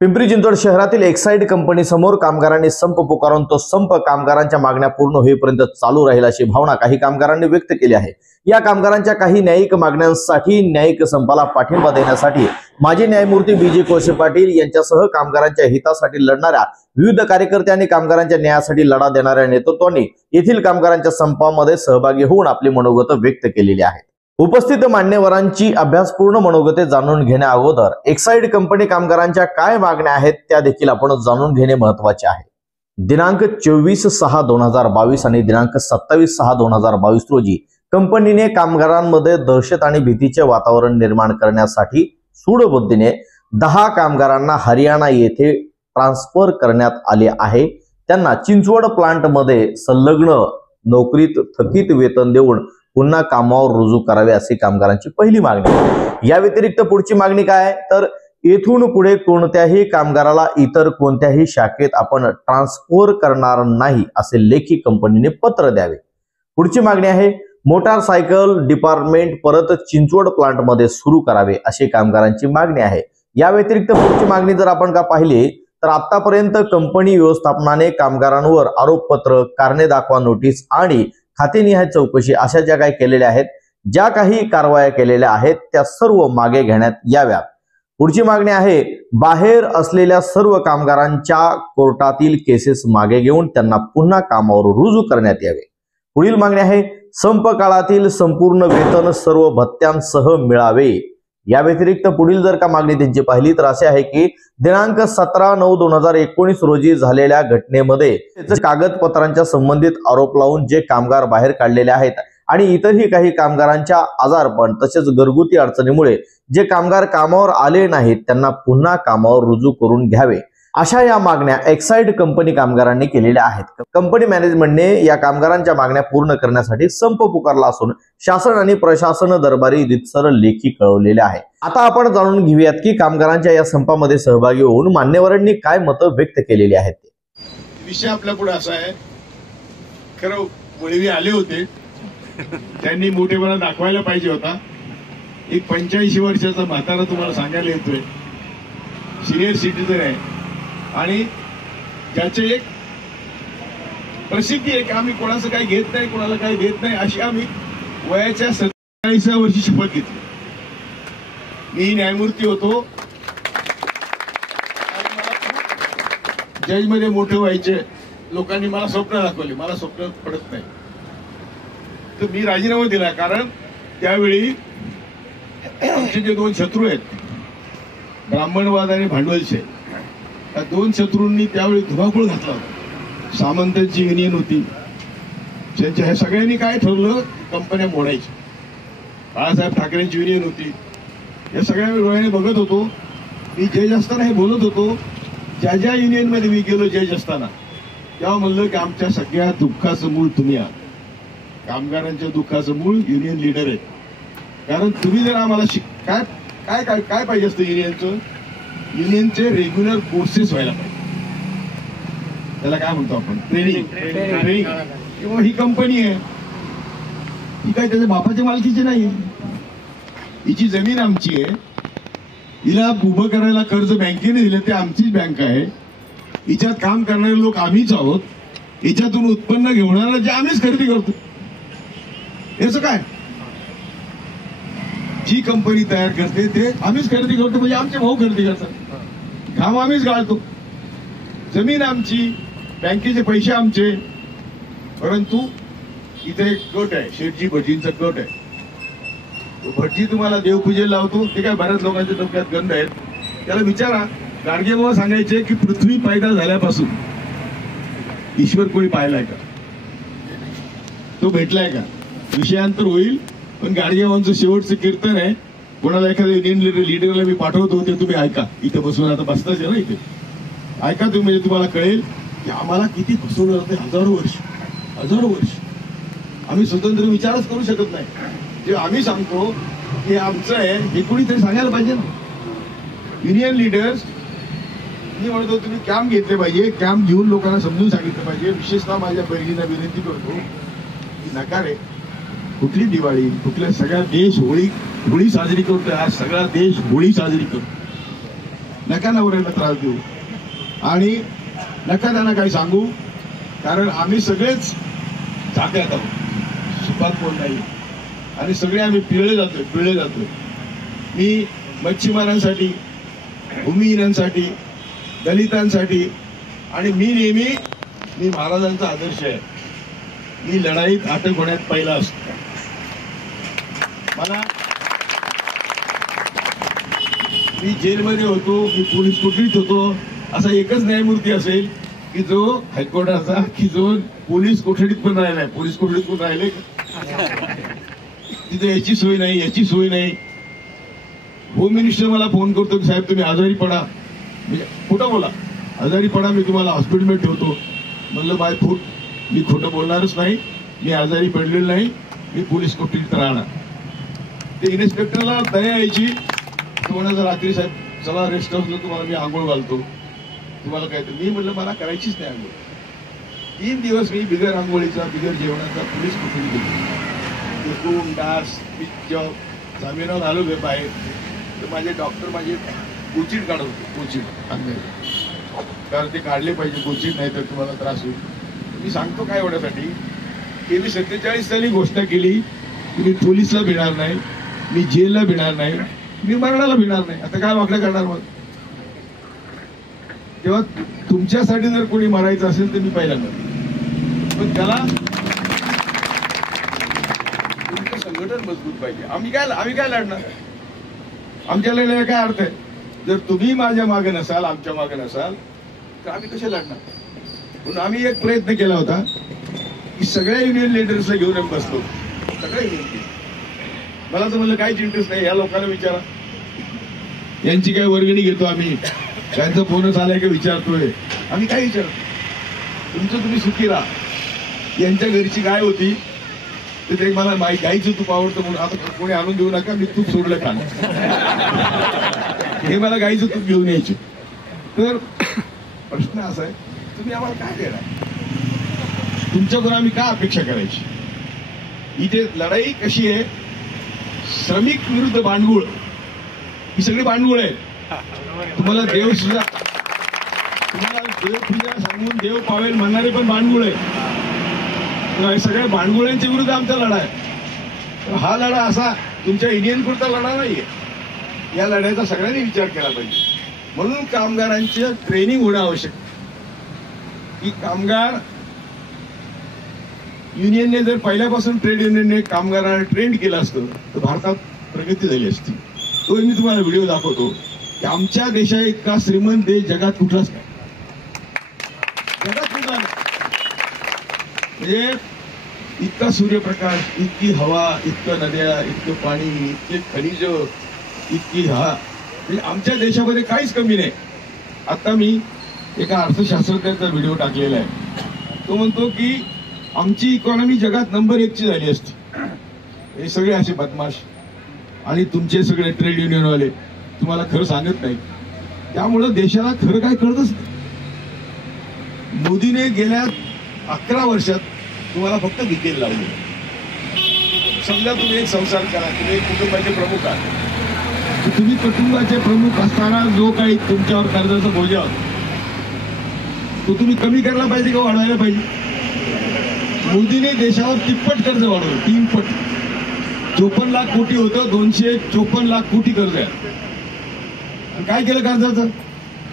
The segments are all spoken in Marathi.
पिंपरी चिंचवड शहरातील एक्साइड कंपनी समोर कामगारांनी संप पुकारून तो संप कामगारांच्या मागण्या पूर्ण होईपर्यंत चालू राहील अशी भावना काही कामगारांनी व्यक्त केली आहे। या कामगारांच्या काही न्यायिक मागण्यांसाठी न्यायिक संपाला पाठिंबा देण्यासाठी माजी न्यायमूर्ती बीजे कोळसे पाटील यांच्यासह कामगारांच्या हितासाठी लढणाऱ्या विविध कार्यकर्ते आणि कामगारांच्या न्यायासाठी लढा देणाऱ्या नेतृत्वाने येथील कामगारांच्या संपामध्ये सहभागी होऊन आपली मनोगत व्यक्त केलेली आहेत। उपस्थित मान्यवरांची अभ्यासपूर्ण मनोगते जाणून घेण्या अगोदर एक्साइड कंपनी कामगारांच्या काय मागण्या आहेत त्या देखील आपण जाणून घेणे महत्त्वाचे आहे। दिनांक 24/6/2022 आणि दिनांक 27/6/2022 रोजी कंपनीने कामगारांमध्ये दहशत आणि भीतीचे वातावरण निर्माण करण्यासाठी सूडबुद्धीने 10 कामगारांना हरियाणा येथे ट्रान्सफर करण्यात आले आहे। त्यांना चिंचवड प्लांट मध्ये संलग्न नोकरीत थकीत वेतन देऊन पुन्हा कामावर रुजू करावे अशी कामगारांची पहिली मागणी आहे। या व्यतिरिक्त पुढची मागणी काय तर येथून पुढे कोणत्याही कामगाराला इतर कोणत्याही शाखेत आपण ट्रान्सफर करणार नाही असे लेखी कंपनीने पत्र द्यावे। पुढची मागणी आहे मोटारसायकल डिपार्टमेंट परत चिंचवड प्लांट मध्ये सुरू करावे अशी कामगारांची मागणी आहे। या व्यतिरिक्त पुढची मागणी जर आपण का पाहिली तर आतापर्यंत कंपनी व्यवस्थापनाने कामगारांवर आरोपपत्र, कारणे दाखवा नोटीस आणि खातेनिहाय चौकशी अशा ज्या काही केलेल्या आहेत, ज्या काही कारवाया केलेल्या आहेत त्या सर्व मागे घेण्यात याव्यात। पुढची मागणी आहे बाहेर असलेल्या सर्व कामगारांच्या कोर्टातील केसेस मागे घेऊन त्यांना पुन्हा कामावर रुजू करण्यात यावे। पुढील मागणी आहे संप काळातील संपूर्ण वेतन सर्व भत्त्यांसह मिळावे। या व्यतिरिक्त पुढील जर का मागणी त्यांची पाहिली तर असे आहे की दिनांक 17/9/2019 रोजी झालेल्या घटनेमध्ये कागदपत्रांच्या संबंधित आरोप लावून जे कामगार बाहेर काढलेले आहेत आणि इतरही काही कामगारांच्या आजारपण तसेच घरगुती अडचणीमुळे जे कामगार कामावर आले नाहीत त्यांना पुन्हा कामावर रुजू करून घ्यावे अशा या मागण्या एक्साइड कंपनी कामगारांनी केलेल्या आहेत। कंपनी मॅनेजमेंटने या कामगारांच्या मागण्या पूर्ण करण्यासाठी संप पुकारला असून शासन आणि प्रशासन दरबारी रीतसर लेखी कळवलेले आहे। आता आपण जाणून घेऊयात की कामगारांच्या या संपामध्ये सहभागी होऊन मान्यवरांनी काय मतं व्यक्त केलेली आहेत। विषय आपल्या पुढे असा आहे, खरं वळवी आले होते त्यांनी मोठेपणा दाखवायला पाहिजे होता। एक 85 वर्षाचा म्हातारा तुम्हाला सांगायला येतोय, सिनियर सिटीजन आहे आणि ज्याचे एक प्रसिद्धी आहे की आम्ही कोणाचं काही घेत नाही, कोणाला काही देत नाही अशी आम्ही वयाच्या 47व्या वर्षी शपथ घेतली। मी न्यायमूर्ती होतो, जज मध्ये मोठे व्हायचे लोकांनी मला स्वप्न दाखवले, मला स्वप्न पडत नाही तर मी राजीनामा दिला। कारण त्यावेळी आमचे जे 2 शत्रू आहेत ब्राह्मणवाद आणि भांडवलशे, त्या 2 शत्रूंनी त्यावेळी धुमाकूळ घातला होता। सामंतांची युनियन होती, त्यांच्या ह्या सगळ्यांनी काय ठरवलं कंपन्या मोडायच्या। बाळासाहेब ठाकरेंची युनियन होती, या सगळ्या डोळ्याने बघत होतो। मी जज असताना हे बोलत होतो, ज्या ज्या युनियन मध्ये मी गेलो जज असताना तेव्हा म्हणलं की आमच्या सगळ्या दुःखाचं मूळ तुम्ही आहात, कामगारांच्या दुःखाचं मूळ युनियन लीडर आहे। कारण तुम्ही जर आम्हाला काय काय काय काय पाहिजे असतं युनियनचं, युनियनचे रेग्युलर कोर्सेस व्हायला पाहिजे, त्याला काय म्हणतो आपण ट्रेनिंग। किंवा ही कंपनी आहे ही काय त्याच्या बापाच्या मालकीची नाही, हिची जमीन आमची आहे, हिला उभं करायला कर्ज बँकेने दिलं ते आमचीच बँक आहे, हिच्यात काम करणारे लोक आम्हीच आहोत, हिच्यातून उत्पन्न घेणारा जे आम्हीच खरेदी करतो। याचं काय, जी कंपनी तयार करते ते आम्हीच खरेदी करतो, म्हणजे आमचे भाऊ खरेदी करतात, घाम आम्हीच गाळतो, जमीन आमची, बँकेचे पैसे आमचे। परंतु इथे एक गट आहे, शेठजी भटजींचा गट आहे, तो भटजी तुम्हाला देवपूजेला लावतो, ते काय बऱ्याच लोकांच्या डोक्यात गंध आहेत। त्याला विचारा, गाडगे बाबा सांगायचे की पृथ्वी पैदा झाल्यापासून ईश्वर कोणी पाहिलाय का, तो भेटलाय का, विषयांतर होईल। पण गाडगेबाबांचं शेवटचं कीर्तन आहे, कोणाला एखाद्या युनियन लीडरला मी पाठवतो ते तुम्ही ऐका, इथे बसून आता बसताच आहे ना, इथे ऐका तुम्ही, म्हणजे तुम्हाला कळेल की आम्हाला किती फसवलं जाते। हजारो वर्ष आम्ही स्वतंत्र विचारच करू शकत नाही। जे आम्ही सांगतो हे आमचं आहे हे कोणीतरी सांगायला पाहिजे ना। युनियन लीडर्स मी म्हणतो तुम्ही कॅम्प घेतले पाहिजे, कॅम्प घेऊन लोकांना समजून सांगितलं पाहिजे। विशेषतः माझ्या बहिणींना विनंती करतो की नका रे, कुठली दिवाळी, कुठल्या सगळ्या देश होळी साजरी करतोय, आज सगळा देश होळी साजरी करतो। नका नवऱ्याला त्रास देऊ आणि नका त्यांना काही सांगू, कारण आम्ही सगळेच जाग्यात आहोत, सुखात कोण नाही आणि सगळे आम्ही पिळले जातोय. मी मच्छीमारांसाठी, भूमिहीनांसाठी, दलितांसाठी आणि मी महाराजांचा आदर्श आहे. मी लढाईत अटक होण्यात पहिला असतो. मी जेलमध्ये होतो, मी पोलीस कोठडीत होतो, असा एकच न्यायमूर्ती असेल की जो हायकोर्टाचा, की जो पोलीस कोठडीत पण राहिलाय. पोलीस कोठडीत पण राहिले, तिथे याची सोय नाही. होम मिनिस्टर मला फोन करतो की साहेब तुम्ही आजारी पडा, खोटं बोला, आजारी पडा, मी तुम्हाला हॉस्पिटलमध्ये ठेवतो. म्हणलं बाय फूट, मी खोटं बोलणारच नाही, मी आजारी पडलेलं नाही, मी पोलीस कोठडीत राहणार. ते इन्स्पेक्टरला दया यायची, तुम्हाला रात्री साहेब चला रेस्ट हाऊसला तुम्हाला मी आंघोळ घालतो, तुम्हाला काय. तर मी म्हणलं मला करायचीच नाही आंघोळ. 3 दिवस मी बिगर आंघोळीचा, बिगर जेवणाचा पोलीस कोठडीत गेलो. एकूण डास, मी जेव्हा जामिनावर आलो बाहेर, तर माझे डॉक्टर माझे कोचिड काढत होते, कोचिड अंगाने, कारण ते काढले पाहिजे कोचिड, नाही तर तुम्हाला त्रास होईल. मी सांगतो काय एवढ्यासाठी की मी 47 साली घोषणा केली की मी पोलीसला भिणार नाही, मी जेलला भिणार नाही, मी मरणाला भिणार नाही. आता काय वाकडं करणार मग? तेव्हा तुमच्यासाठी जर कोणी मरायचं असेल तर मी पहिल्यांदा, पण त्याला तुमचं संघटन मजबूत पाहिजे. आम्ही काय लढणार? आमच्या लढण्याला काय अर्थ आहे? जर तुम्ही माझ्या मागे नसाल, आमच्या मागे नसाल, तर आम्ही कसे लढणार? म्हणून आम्ही एक प्रयत्न केला होता की सगळ्या युनियन लिडर्सला घेऊन आम्ही बसलो, सगळ्या युनियन. मला तर म्हणलं काहीच इंटरेस्ट नाही, या लोकांना विचारा, यांची काय वर्गणी घेतो आम्ही, त्यांचा फोनच आलाय का विचारतोय, आम्ही काय विचारतो? तुमचं तुम्ही सुखी राहा. यांच्या घरची गाय होती, तर ते मला गाईचं तूप आवडतं म्हणून आता कोणी आणून देऊ नका, मी तूप सोडलं का हे मला गाईचं तूप घेऊन यायचे. तर प्रश्न असा आहे, तुम्ही आम्हाला काय देणार? तुमच्याकडून आम्ही काय अपेक्षा करायची? इथे लढाई कशी आहे? श्रमिक विरुद्ध भांडवल, ही सगळी भांडवळ आहे. तुम्हाला देवपूजा सांगून देव पावेल म्हणणारे पण भांडवळ आहे. सगळ्या भांडवळांच्या विरुद्ध आमचा लढा आहे. हा लढा असा तुमच्या युनियन पुरता लढा नाहीये. या लढ्याचा सगळ्यांनी विचार केला पाहिजे. म्हणून कामगारांचे ट्रेनिंग होणं आवश्यक. की कामगार युनियनने जर पहिल्यापासून ट्रेड युनियनने कामगारांना ट्रेंड केलं असतं तर भारतात प्रगती झाली असती. तो मी तुम्हाला व्हिडिओ दाखवतो की आमच्या देशा इतका श्रीमंत देश जगात कुठलाच नाही, जगात कुठला नाही. म्हणजे इतका सूर्यप्रकाश, इतकी हवा, इतकं नद्या, इतकं पाणी, इतके खनिज, इतकी म्हणजे आमच्या देशामध्ये काहीच कमी नाही. आता मी एका अर्थशास्त्रज्ञाचा व्हिडिओ टाकलेला आहे. तो म्हणतो की आमची इकॉनॉमी जगात नंबर 1 ची झाली असती. हे सगळे असे बदमाश आणि तुमचे सगळे ट्रेड युनियनवाले तुम्हाला खरं सांगत नाही. त्यामुळं देशाला खरं काय कळतच नाही. मोदीने गेल्या 11 वर्षात तुम्हाला फक्त डिटेल लावली. समजा तुम्ही एक संसार करा, तुम्ही एक कुटुंबाचे प्रमुख आहात, तर तुम्ही कुटुंबाचे प्रमुख असताना जो काही तुमच्यावर कर्जाचा बोजा तो तुम्ही कमी करायला पाहिजे का वाढवायला पाहिजे? मोदीने देशावर तिप्पट कर्ज वाढवलं, 3 पट. 54 लाख कोटी होतं, 254 लाख कोटी कर्ज आहे. काय केलं कर्जाचं?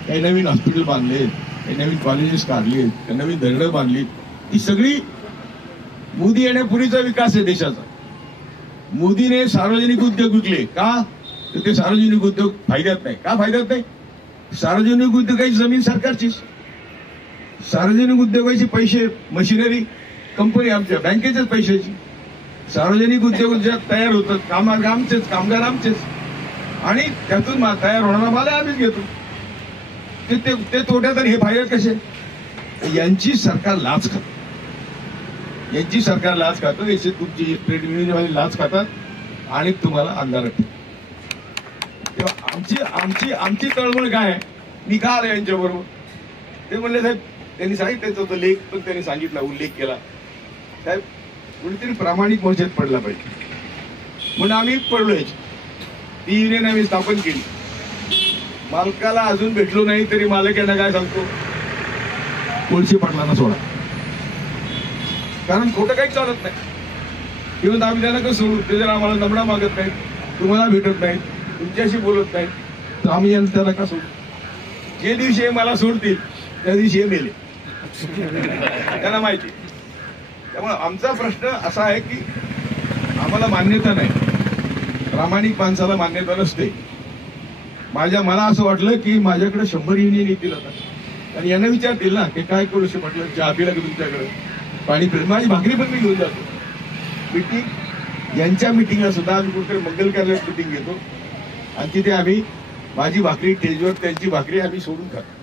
काही नवीन हॉस्पिटल बांधले, काही नवीन कॉलेजेस काढले, काही नवीन धरणं बांधली. ही सगळी मोदी येण्यापूर्वीचा विकास आहे देशाचा. मोदीने सार्वजनिक उद्योग विकले का? तर ते सार्वजनिक उद्योग फायद्यात नाही. का फायद्यात नाही? सार्वजनिक उद्योगाची जमीन सरकारचीच, सार्वजनिक उद्योगाचे पैसे, मशिनरी कंपनी आमच्या, बँकेच्याच पैशाची. सार्वजनिक उद्योग ज्यात तयार होतात, कामगार आमचेच, आणि त्यातून तयार होणारा माल आम्हीच घेतो. ते तोट्यात आणि हे फायद्यात कसे? यांची सरकार लाच खात, यांची सरकार लाच खातं. याचे तुमची ट्रेड युनियनवाले लाच खातात आणि तुम्हाला अंधारात ठेवतात. तेव्हा आमची तळमळ काय आहे? मी का आलो यांच्याबरोबर? ते म्हणले साहेब, त्यांनी सांगितलं होतं लेख, पण त्यांनी सांगितला, उल्लेख केला, साहेब कोणीतरी प्रामाणिक मोर्चात पडला पाहिजे. म्हणून आम्ही पडलो. ती युनियन आम्ही स्थापन केली. मालकाला अजून भेटलो नाही तरी मालक यांना काय सांगतो, कोळशे पाटलांना सोडा, कारण खोटं काही चालत नाही. किंवा आम्ही त्यांना कसं सोडू, ते जर आम्हाला नमडा मागत नाहीत, तुम्हाला भेटत नाहीत, तुमच्याशी बोलत नाहीत, तर आम्ही त्यांना का सोडू. जे दिवशी हे मला सोडतील त्या दिवशी हे मेले, त्यांना माहिती. त्यामुळे आमचा प्रश्न असा आहे की आम्हाला मान्यता नाही, प्रामाणिक माणसाला मान्यता नसते. मला असं वाटलं की माझ्याकडे 100 युनियन येतील आता आणि यांना विचारतील ना की काय करू शकतो, म्हटलं चहा पिला की तुमच्याकडे पाणी पिलं, माझी भाकरी पण मी घेऊन जातो. मीटिंग यांच्या मीटिंगला सुद्धा आम्ही कुठेतरी मंगल कार्यालयात मीटिंग घेतो आणि तिथे आम्ही माझी भाकरी टेजवर, त्यांची भाकरी आम्ही सोडून खातो.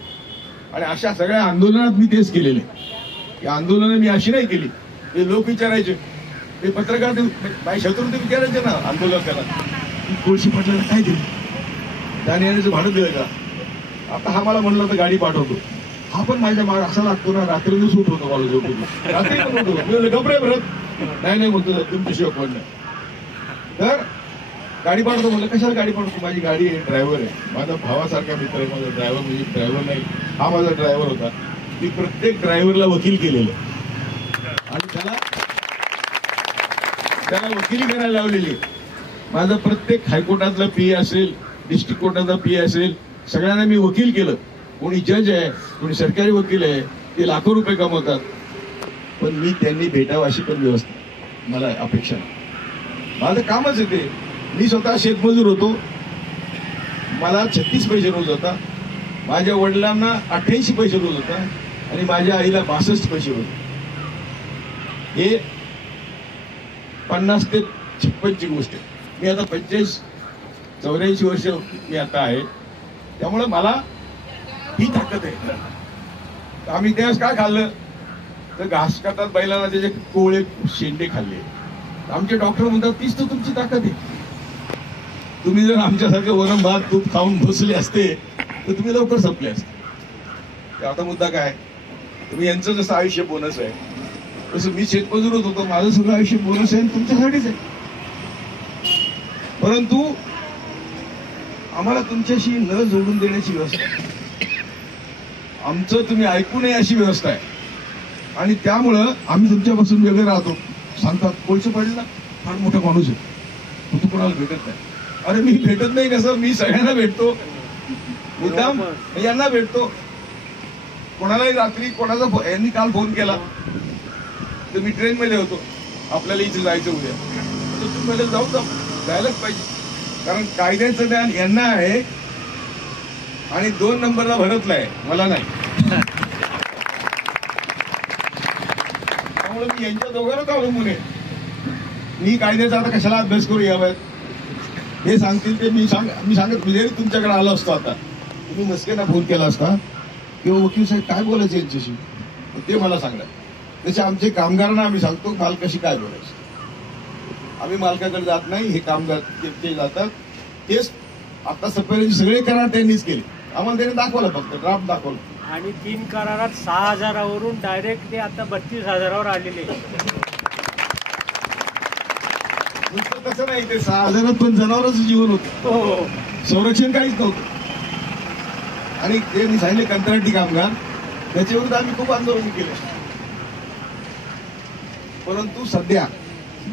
आणि अशा सगळ्या आंदोलनात मी तेच केलेले. की आंदोलनं मी अशी नाही केली, ते लोक विचारायचे, ते पत्रकार माझे शत्रू ते विचारायचे ना आंदोलन त्याला, कोळशी पाटलाला काय दिलं, त्याने येण्याचं भाडं दिलं का. आता हा मला म्हणलं तर गाडी पाठवतो, हा पण माझ्या माग असा लागतो ना, रात्रीनं सूट होतो मला झोपून, रात्री पण होतो. मी गपरे भरत नाही म्हणतो तुमच्याशिवाय कोण नाही, तर गाडी पाठवतो. म्हणलं कशाला गाडी पाठवतो, माझी गाडी आहे, ड्रायव्हर आहे, माझा भावासारखा मित्र आहे माझा ड्रायव्हर, म्हणजे ड्रायव्हर नाही, हा माझा ड्रायव्हर होता. मी प्रत्येक ड्रायव्हरला वकील केलेलं आणि त्याला वकिली करायला लावलेली. माझं प्रत्येक हायकोर्टातला पी असेल, डिस्ट्रिक्ट कोर्टाचा पी असेल, सगळ्यांना मी वकील केलं. कोणी जज आहे, कोणी सरकारी वकील आहे, ते लाखो रुपये कमवतात, पण मी त्यांनी भेटावं अशी पण व्यवस्था मला अपेक्षा नाही. माझं कामच आहे ते. मी स्वतः शेतमजूर होतो, मला 36 पैसे रोज होता, माझ्या वडिलांना 88 पैसे रोज होता आणि माझ्या आईला 62 पैसे रोज. हे 50 ते 56 ची गोष्ट आहे. मी आता 85-84 वर्ष मी आता आहे, त्यामुळे मला ही ताकद आहे. आम्ही त्यावेळेस काय खाल्लं तर घास खातात बैलांना त्याचे कोवळे शेंडे खाल्ले. आमचे डॉक्टर म्हणतात तीच तर तुमची ताकद आहे. तुम्ही जर आमच्यासारखे वरण भात तूप खाऊन बसले असते तर तुम्ही लवकर संपले असते. आता मुद्दा काय, तुम्ही यांचं जसं आयुष्य बोनस आहे तसं मी शेतमजूरच होतो, माझं सगळं आयुष्य बोनस आहे तुमच्यासाठीच आहे. परंतु आम्हाला तुमच्याशी न जोडून देण्याची व्यवस्था, आमचं तुम्ही ऐकू नये अशी व्यवस्था आहे आणि त्यामुळं आम्ही तुमच्यापासून वेगळे राहतो. सांगतात कोळशे पाटील फार मोठा माणूस आहे, तू कोणाला भेटत नाही. अरे मी भेटत नाही कसं, मी सगळ्यांना भेटतो, मुद्दाम यांना भेटतो. कोणालाही रात्री कोणाचा यांनी काल फोन केला तर मी ट्रेन मध्ये होतो, आपल्याला इथे जायचं उद्या, तर तुम्ही मध्ये जायलाच पाहिजे, कारण कायद्याचं ज्ञान यांना आहे आणि 2 नंबरला भरतला आहे, मला नाही. त्यामुळे मी यांच्या दोघांनाच अवलंबून आहे. मी कायद्याचा आता कशाला अभ्यास करू यावेळेस, हे सांगतील ते मी सांगत जरी तुमच्याकडे आलो असतो आता, तुम्ही मस्केना फोन केला असता किंवा वकील साहेब काय बोलायचं यांच्याशी, ते मला सांगणार. तसे आमचे कामगारांना आम्ही सांगतो मालकाशी काय बोलायचं. आम्ही मालकाकडे जात नाही, हे कामगार ते जातात. तेच आता सफारीचे सगळे करार त्यांनीच केले, आम्हाला त्यांनी दाखवलं, फक्त ड्राफ्ट दाखवलं. आणि 3 करारात 6,000वरून डायरेक्ट ते आता 32,000वर आलेले. नुसतं तसं नाही, ते 6,000 पण जनावरांचं जीवन होतं, संरक्षण काहीच नव्हतं. आणि ते मी सांगितले कंत्राटी कामगार, त्याच्यावर आम्ही खूप आंदोलन केले. परंतु सध्या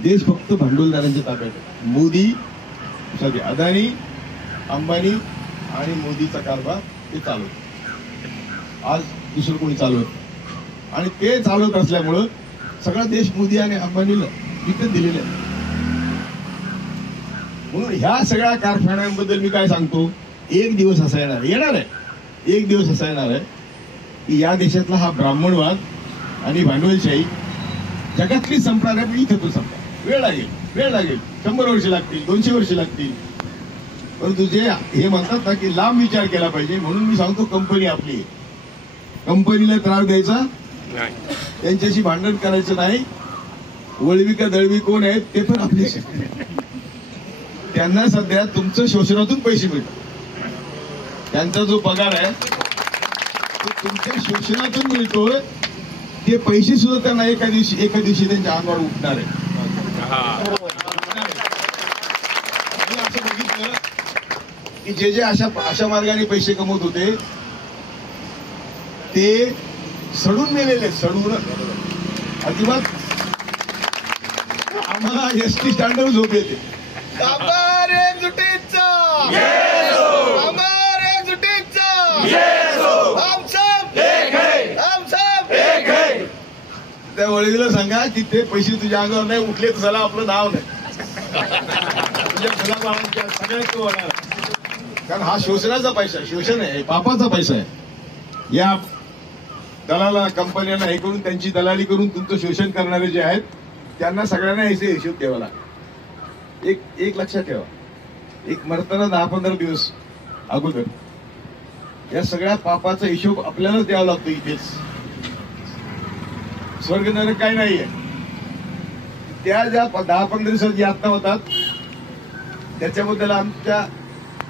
देश फक्त भांडवलदारांच्या ताब्यात आहे. मोदी, सध्या अदानी, अंबानी आणि मोदीचा कारभार ते चालवत, आज दुसरं कोणी चालवत, आणि ते चालवत असल्यामुळं सगळा देश मोदी आणि अंबानीला विकत दिलेला आहे. म्हणून ह्या सगळ्या कारखान्यांबद्दल मी काय सांगतो, एक दिवस असा येणार आहे, एक दिवस असा येणार आहे की या देशातला हा ब्राह्मणवाद आणि भांडवलशाही जगातली संपणार आहे, पण इथं तो संपणार. वेळ लागेल, 100 वर्ष लागतील, 200 वर्ष लागतील. परंतु जे हे म्हणतात ना की लांब विचार केला पाहिजे, म्हणून मी सांगतो कंपनी आपली, कंपनीला त्रास द्यायचा नाही, त्यांच्याशी भांडण करायचं नाही. वळवी का दळवी कोण आहेत ते पण आपले, त्यांना सध्या तुमचं शोषणातून पैसे मिळतात. त्यांचा जो पगार आहे तो तुमच्या शोषणातून मिळतोय. ते पैसे सुद्धा त्यांना एका दिवशी त्यांच्या अंगावर उठणार आहे. असं बघितलं की जे जे अशा मार्गाने पैसे कमवत होते ते सडून मेलेले, सडून अजिबात आम्हाला एसटी स्टँडवर झोप येते. त्या वडीला सांगा की ते पैसे तुझ्या अंगावर नाही उठले तर झाला आपलं नाव नाही तुझ्या मुलाबाळांच्या सगळ्यात तो होणार. कारण हा शोषणाचा पैसा, शोषण आहे, पापाचा पैसा आहे. या दलाला कंपन्यांना हे करून त्यांची दलाली करून तुमचं शोषण करणारे जे आहेत त्यांना सगळ्यांना याचे हिशोब द्यावा लागतो. एक लक्षात ठेवा, एक मरताना 10-15 दिवस अगोदर या सगळ्या पापाचा हिशोब आपल्यालाच द्यावा लागतो. इथेच स्वर्ग नरक काय नाहीये. त्या ज्या 10-15 दिवसात यातना होतात त्याच्याबद्दल आमच्या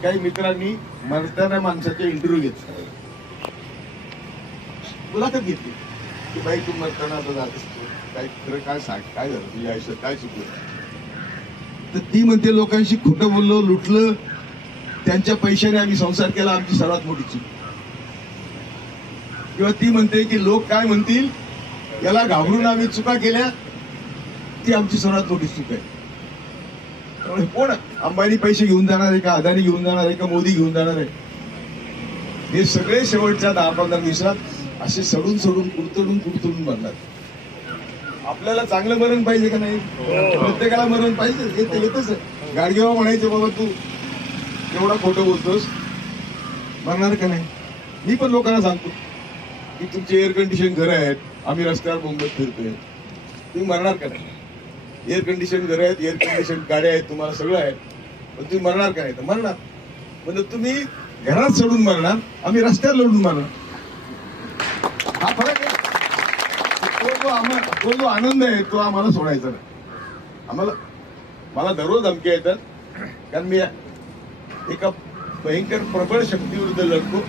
काही मित्रांनी मरताना माणसाचे इंटरव्ह्यू घेतला, मुलाखत घेतली की बाई तू मरताना आता जातेस काय खरं काय सांग, काय झालं तुझ्या आयुष्यात, काय चुकलं. तर ती म्हणते लोकांशी खोटं बोललो, लुटलं, त्यांच्या पैशाने आम्ही संसार केला, आमची सर्वात मोठी चूक. किंवा ती म्हणते की लोक काय म्हणतील याला घाबरून आम्ही चुका केल्या, ती आमची सर्वात मोठी चूक आहे. त्यामुळे कोण अंबानी पैसे घेऊन जाणार आहे का, अदानी घेऊन जाणार आहे का, मोदी घेऊन जाणार आहे. हे सगळे शेवटच्या 10-15 दिवसात असे सडून सडून कुडतडून बनणार. आपल्याला चांगलं मरण पाहिजे का नाही, प्रत्येकाला मरण पाहिजे. येतच आहे. गाडगेबा म्हणायचे बाबा तू एवढा खोटं बोलतोस, मरणार का नाही. मी पण लोकांना सांगतो की तुमचे एअर कंडिशन घरं आहेत, आम्ही रस्त्यावर मुंबईत फिरतोय, तुम्ही मरणार का नाही. एअर कंडिशन घरं आहेत, एअर कंडिशन गाड्या आहेत, तुम्हाला सगळं आहे, पण तुम्ही मरणार का नाही. तर मरणार. म्हणजे तुम्ही घरात सोडून मरणार, आम्ही रस्त्यावर लढून मरणार. हा फरक आहे. तो जो आनंद आहे तो आम्हाला सोडायचा नाही. मला दररोज धमक्या येतात कारण मी एका भयंकर प्रबळ शक्तीविरुद्ध लढतो.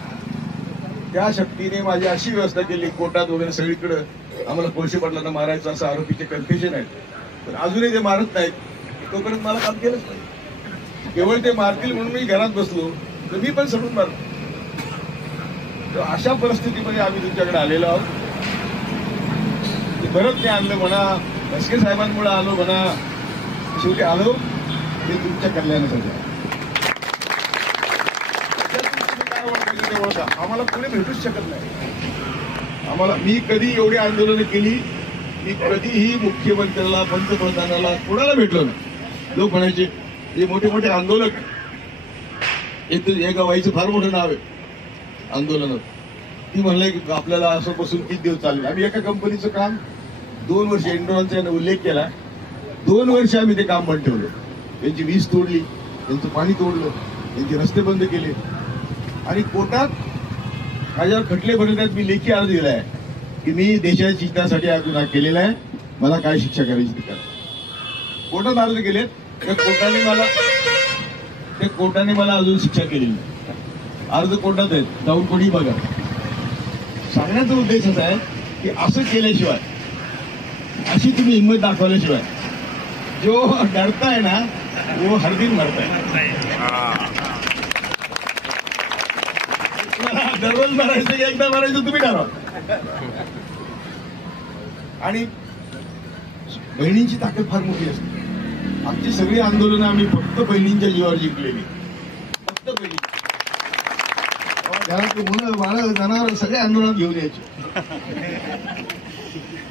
त्या शक्तीने माझी अशी व्यवस्था केली, कोर्टात वगैरे सगळीकडे आम्हाला कोळशे पाटलांना मारायचं असं आरोपीचे कन्फ्युजन आहेत. पण अजूनही ते मारत नाहीत, तोपर्यंत मला काम केलंच पाहिजे. केवळ ते मारतील म्हणून मी घरात बसलो तर मी पण सोडून मारतो. तर अशा परिस्थितीमध्ये आम्ही तुमच्याकडे आलेलो आहोत. परत मी आणलं म्हणा, मस्के साहेबांमुळे आलो म्हणा, शेवटी आलो ते तुमच्या कल्याणासाठी. आम्हाला कोणी भेटूच शकत नाही. आम्हाला मी कधी एवढी आंदोलनं केली, मी कधीही मुख्यमंत्र्याला, पंतप्रधानाला कोणाला भेटलो नाही. लोक म्हणायचे हे मोठे मोठे आंदोलक, एका बाईचं फार मोठं नाव आहे आंदोलनात. ती म्हणलंय की आपल्याला असं बसून किती दिवस चालेल. आम्ही एका कंपनीचं काम 2 वर्ष, एन्ड्रॉनचा उल्लेख केला, 2 वर्ष आम्ही ते काम बंद ठेवलं. त्यांची वीज तोडली, त्यांचं पाणी तोडलं, त्यांचे रस्ते बंद केले आणि कोर्टात माझ्यावर खटले बनवण्यात मी लेखी अर्ज दिला आहे की मी देशाच्या हितासाठी अर्ज केलेला आहे, मला काय शिक्षा करायची ती करा. कोर्टात अर्ज केले, त्या कोर्टाने मला अजून शिक्षा केलेली नाही. अर्ज कोर्टात आहेत, जाऊन कोणी बघा. सांगण्याचा उद्देश असा आहे की असं केल्याशिवाय, अशी तुम्ही हिंमत दाखवल्याशिवाय जो डरताय ना वो हर दिन मरताय. दररोज मारायचं की एकदा मारायचं तुम्ही ठरवा. आणि बहिणींची ताकद फार मोठी असते. आमची सगळी आंदोलनं आम्ही फक्त बहिणींच्या जीवावर जिंकलेली, फक्त बहिणी. घरातली मुलं, बाळं, जनावर सगळे आंदोलनात घेऊन यायचे,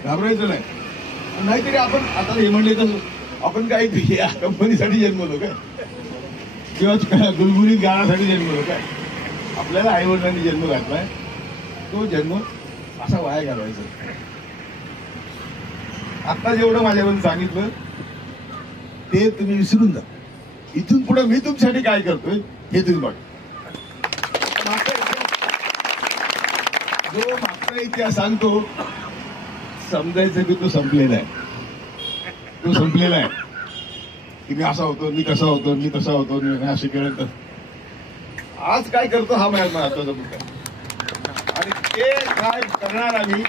घाबरायचं नाही. नाहीतरी आपण आता हे म्हणले तर आपण काय या कंपनीसाठी जन्मलो काय, किंवा गुलगुलीत गाण्यासाठी जन्मलो काय. आपल्याला आई वडिलांनी जन्म घातलाय, तो जन्म असा वाया घालवायचा. आता जेवढं माझ्याकडून सांगितलं ते तुम्ही विसरून जा. इथून पुढे मी तुमच्यासाठी काय करतोय हे तुम्ही बघा. जो मागचा इतिहास सांगतो समजायचं की तो संपलेला आहे, तो संपलेला आहे की मी असा होतो, मी कसा होतो, मी तसा होतो, मी असे केलं. तर आज काय करतो हा माझ्या महत्वाचा मुद्दा. आणि ते काय करणार आम्ही,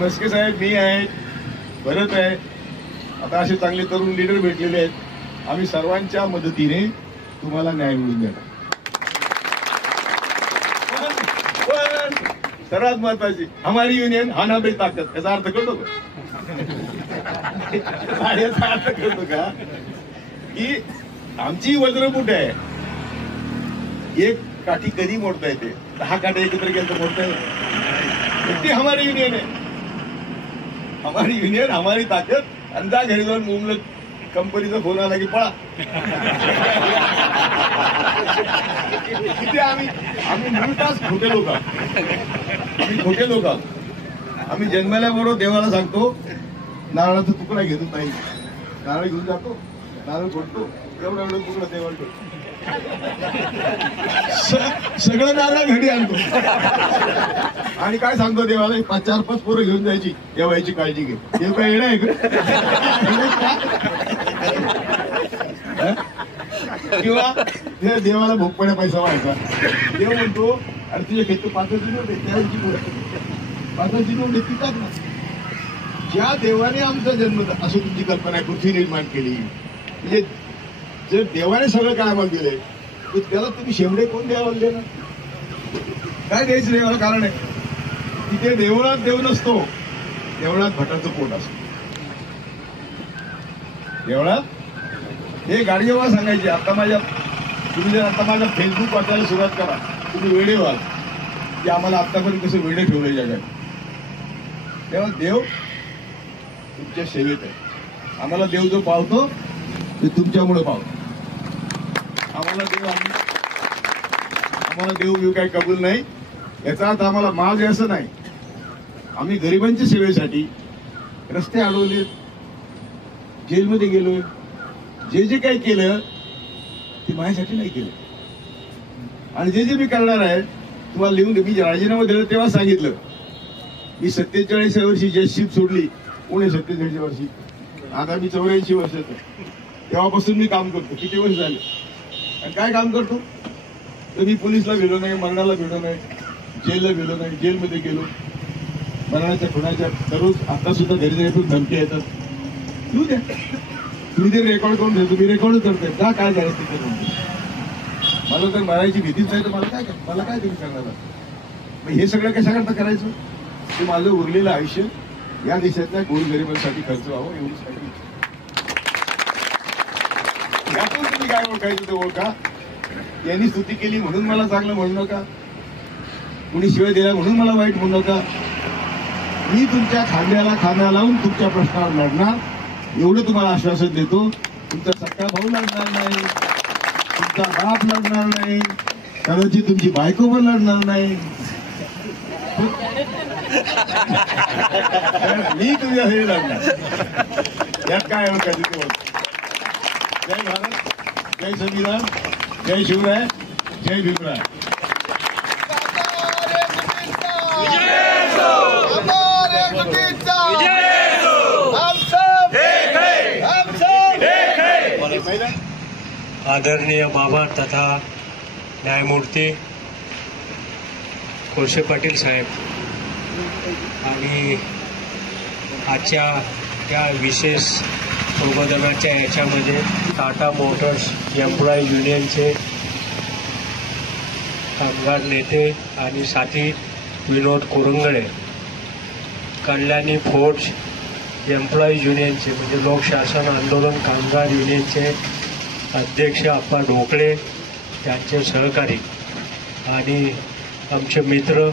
मस्के साहेब, मी आहे, भरत आहे, आता असे चांगले तरुण लीडर भेटलेले आहेत. आम्ही सर्वांच्या मदतीने तुम्हाला न्याय मिळवून देणार. सर्वात महत्वाची हमारी युनियन हा ना बे ताकद, याचा अर्थ कळतो का? याचा अर्थ कळतो का की आमची वज्रमुठ आहे. एक काठी कधी मोडता येते, 10 काठी एकत्र केलं तर मोडता येते. ती हमारी युनियन आहे. हमारी युनियन, हमारी ताकद. आणि जा घरी जाऊन मुंबईला कंपनीचा फोन आला की पळा. किती आम्ही मूळताच खोटे लोक आहोत. आम्ही खोटे लोक आहोत. आम्ही जन्माल्याबरोबर देवाला सांगतो नारळाचा तुकडा घेतो नाही, नारळ घेऊन जातो, नारळ फोडतो, एवढा तुकडा देवाला ठेवतो. सगळं नारळ घडी आणतो आणि काय सांगतो देवाला, 4-5 पोरं घेऊन जायची, देवाची काळजी घे. देव काय येणं आहे का? किंवा देवाला भोगपण्या पैसा व्हायचा. देव म्हणतो अरे तुझ्या घेतो 5ची नोट आहे, त्याची 5ची नोट आहे ती टाक ना. ज्या देवाने आमचा जन्म, असं तुमची कल्पना आहे, पृथ्वी निर्माण केली, म्हणजे जर देवाने सगळं काय आम्हाला दिलंय तर त्याला तुम्ही शेवडे कोण द्यावा ना? काय द्यायचं देवाला? कारण आहे तिथे देवळात देव नसतो, देवळात भटाचं पोट असतो. देवळात हे गाडी जेव्हा सांगायची, तुम्ही जर आता माझ्या फेसबुक वाचायला सुरुवात करा, तुम्ही वेडे व्हाल की आम्हाला आतापर्यंत कसं वेडे ठेवले जगात. तेव्हा देव तुमच्या सेवेत आहे. आम्हाला देव जो पावतो ते तुमच्यामुळे पावतो. आम्हाला देव काही कबूल नाही. याचा अर्थ आम्हाला माज आहे असं नाही. आम्ही गरिबांच्या सेवेसाठी रस्ते अडवले, जेलमध्ये गेलोय, जे काही केलं ते माझ्यासाठी नाही केलं. आणि जे मी करणार आहे तुम्हाला लिहून दे. मी राजीनामा दिला तेव्हा सांगितलं मी 47व्या वर्षी जजशिप सोडली, पुणे 47व्या वर्षी. आता मी 84 वर्षाचं. तेव्हापासून मी काम करतो. किती वर्ष झाले आणि काय काम करतो? तर मी पोलिसला गेलो नाही, मरणाला गेलो नाही, जेलला गेलो नाही, जेलमध्ये गेलो, मरणाच्या खुणाच्या दररोज आता सुद्धा घरी जायचं धमकी येतात. तू द्या, तुम्ही ते रेकॉर्ड करून देतो, मी रेकॉर्ड करतोय. का काय करायचं तिथे? मला तर मरायची भीतीच नाही तर मला काय तुम्ही करणार? मग हे सगळं कशाकरता करायचं? ते माझं उरलेलं आयुष्य या देशातल्या गोरगरिबांसाठी खर्च व्हावं एवढीच. यातून तुम्ही काय ओळखायचं ते ओळखा. यांनी स्तुती केली म्हणून मला चांगलं म्हणू नका, कुणी शिवाय दिला म्हणून मला वाईट म्हणू नका. मी तुमच्या खांद्याला खांदा लावून तुमच्या प्रश्नावर लढणार, एवढं तुम्हाला आश्वासन देतो. तुमचा सख्खा भाऊ लढणार नाही, तुमचा बाप लढणार नाही, कदाचित तुमची बायको पण लढणार नाही. मी तुझ्यासाठी लढणार. यात काय ओळखायचं ते ओळख. जय भारत, जय संविधान, जय शिवराय, जय भीमराय. आदरणीय बाबा तथा न्यायमूर्ती कोळसे पाटील साहेब आणि आजच्या या विशेष प्रबोधनाच्या याच्यामध्ये टाटा मोटर्स एम्प्लॉई युनियनचे कामगार नेते आणि साथी विनोद कोरंगळे, कल्याणी फोर्स एम्प्लॉई युनियनचे म्हणजे लोकशासन आंदोलन कामगार युनियनचे अध्यक्ष आप्पा ढोकळे, त्यांचे सहकारी आणि आमचे मित्र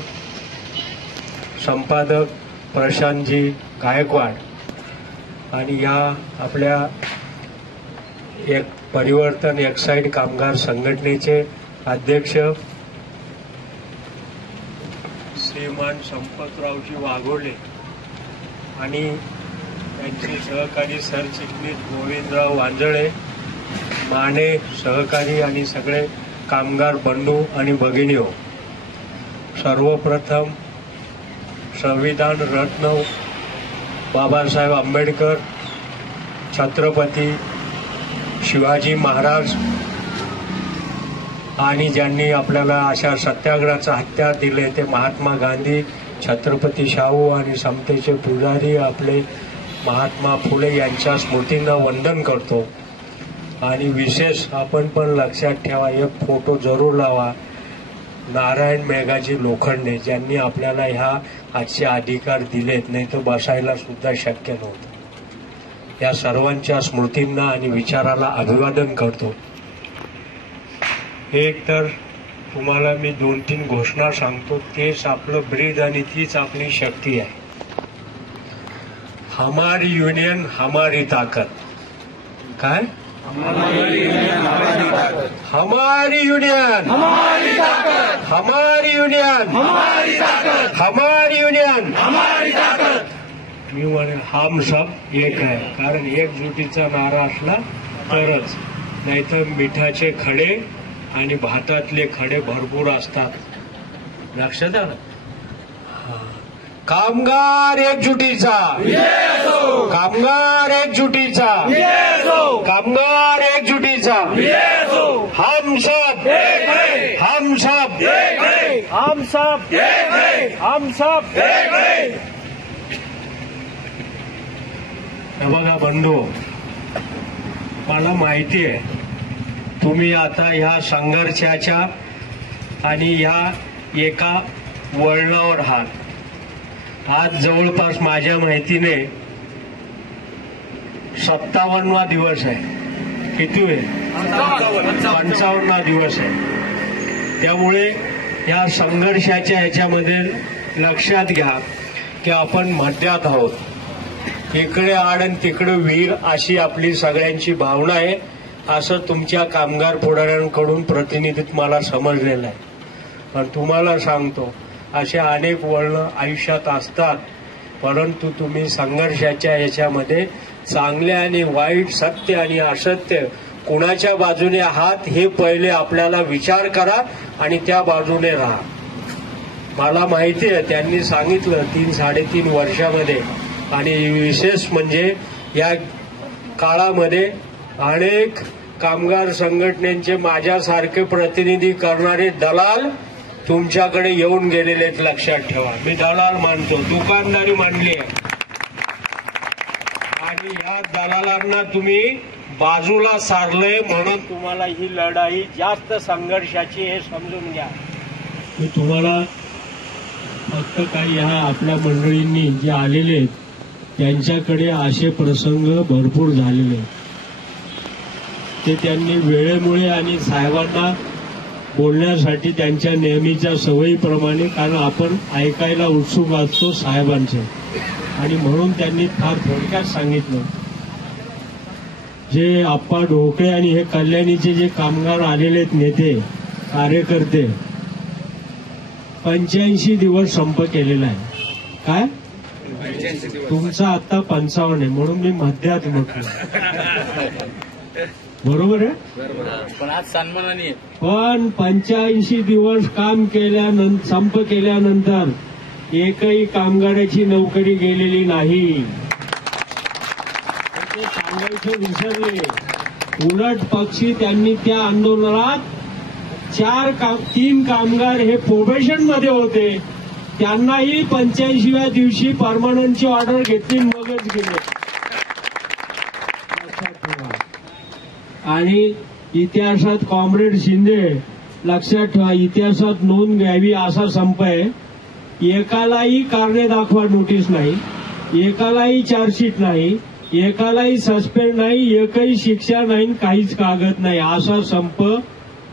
संपादक प्रशांतजी गायकवाड आणि या आपल्या एक परिवर्तन एक्साईड कामगार संघटनेचे अध्यक्ष श्रीमान संपतरावजी वाघोले आणि त्यांचे सहकारी सरचिटणीस गोविंदराव वांजळे, माने सहकारी आणि सगळे कामगार बंधू आणि भगिनीहो, सर्वप्रथम संविधान रत्न बाबासाहेब आंबेडकर, छत्रपती शिवाजी महाराज आणि ज्यांनी आपल्याला अशा सत्याग्रहाचं हत्यार दिले ते महात्मा गांधी, छत्रपती शाहू आणि समतेचे पुजारी आपले महात्मा फुले यांच्या स्मृतींना वंदन करतो. आणि विशेष आपण पण लक्षात ठेवा, एक फोटो जरूर लावा. नारायण मेघाजी लोखंडे ज्यांनी आपल्याला ह्या आजचे अधिकार दिलेत, नाही तर बसायला सुद्धा शक्य नव्हतं. या सर्वांच्या स्मृतींना आणि विचाराला अभिवादन करतो. एक तर तुम्हाला मी 2-3 घोषणा सांगतो, तेच आपलं ब्रीद आणि तीच आपली शक्ती आहे. हमारी युनियन हमारी ताकद. काय? हमारी युनियन हमारी ताकद. हमारी युनियन हमारी ताकद. हमारी युनियन हमारी ताकद. हमारी युनियन हमारी ताकद. मी म्हणेन हम सब एक आहे, कारण एकजुटीचा नारा असला तरच, नाहीतर मिठाचे खडे आणि भातातले खडे भरपूर असतात. लक्षात आलं? कामगार एकजुटीचा, कामगार एकजुटीचा, कामगार एकजुटीचा. हम सब एक है, हम सब एक है, हम सब एक है, हम सब एक है. हे बघा बंधू, मला माहिती आहे तुम्ही आता ह्या संघर्षाच्या आणि ह्या एका वळणावर आहात. आज जवळपास माझ्या माहितीने 57वा दिवस आहे. किती आहे? 55वा दिवस आहे. त्यामुळे या संघर्षाच्या ह्याच्यामध्ये लक्षात घ्या की आपण मध्यात आहोत. इकडे आड आणि तिकडे वीर अशी आपली सगळ्यांची भावना आहे, असं तुमच्या कामगार पुढाऱ्यांकडून प्रतिनिधित्व मला समजलेलं आहे. पण तुम्हाला सांगतो, अशा अनेक वळणं आयुष्यात असतात, परंतु तुम्ही संघर्षाच्या याच्यामध्ये चांगल्या आणि वाईट, सत्य आणि असत्य कुणाच्या बाजूने आहात हे पहिले आपल्याला विचार करा आणि त्या बाजूने राहा. मला माहिती आहे त्यांनी सांगितलं 3-3.5 वर्षामध्ये, आणि विशेष म्हणजे या काळामध्ये अनेक कामगार संघटनेचे माझ्यासारखे प्रतिनिधी करणारे दलाल तुमच्याकडे येऊन गेलेले आहेत. लक्षात ठेवा, मी दलाल मानतो, दुकानदारी मानली आहे. आणि या दलालांना तुम्ही बाजूला सारलंय म्हणून तुम्हाला ही लढाई जास्त संघर्षाची हे समजून घ्या. मी तुम्हाला फक्त काही ह्या आपल्या मंडळींनी जे आलेले आहेत त्यांच्याकडे असे प्रसंग भरपूर झालेले आहेत. ते त्यांनी वेळेमुळे आणि साहेबांना बोलण्यासाठी त्यांच्या नेहमीच्या सवयीप्रमाणे, कारण आपण ऐकायला उत्सुक असतो साहेबांचे, आणि म्हणून त्यांनी फार थोडक्यात सांगितलं. जे आप्पा ढोकळे आणि हे कल्याणीचे जे कामगार आलेले आहेत, नेते कार्यकर्ते, 85 दिवस संप केलेला आहे. काय? तुमचा आता 55 आहे, म्हणून मी मध्यात म्हटलं. बरोबर आहे, पण आज सन्मानाने. पण 85 दिवस काम केल्यानंतर, संप केल्यानंतर एकही कामगाराची नोकरी गेलेली नाही. ते सांगायचं विसरले. उलट पक्षी त्यांनी त्या आंदोलनात 3 कामगार हे प्रोबेशन मध्ये होते, त्यांनाही 85व्या दिवशी परमनंटची ऑर्डर घेतली, मगच गेले. आणि इतिहासात कॉम्रेड शिंदे, लक्षात ठेवा, इतिहासात नोंद घ्यावी असा संप आहे. एकालाही कारणे दाखवा नोटीस नाही, एकालाही चार्जशीट नाही, एकालाही सस्पेंड नाही, एकही शिक्षा नाही, काहीच कागद नाही, असा संप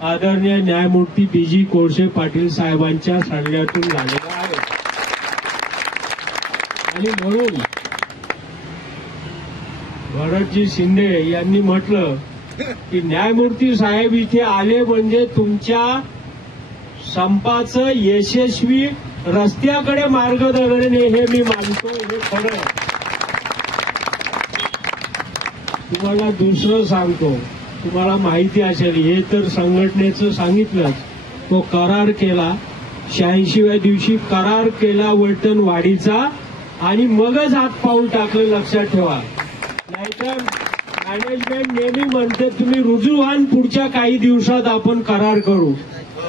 आदरणीय न्यायमूर्ती पी.जी. कोळसे पाटील साहेबांच्या सल्ल्यातून झालेला आहे. आणि म्हणून भरतजी शिंदे यांनी म्हटलं की न्यायमूर्ती साहेब इथे आले म्हणजे तुमच्या संपाचं यशस्वी रस्त्याकडे मार्गदर्शन हे मी मानतो, हे खरं. तुम्हाला दुसरं सांगतो, तुम्हाला माहिती असेल, हे तर संघटनेचं सांगितलंच, तो करार केला 86व्या दिवशी करार केला वेतन वाढीचा, आणि मगच हात पाऊल टाकलं. लक्षात ठेवा, नाहीतर मॅनेजमेंट नेहमी म्हणते तुम्ही रुजू व्हा, पुढच्या काही दिवसात आपण करार करू,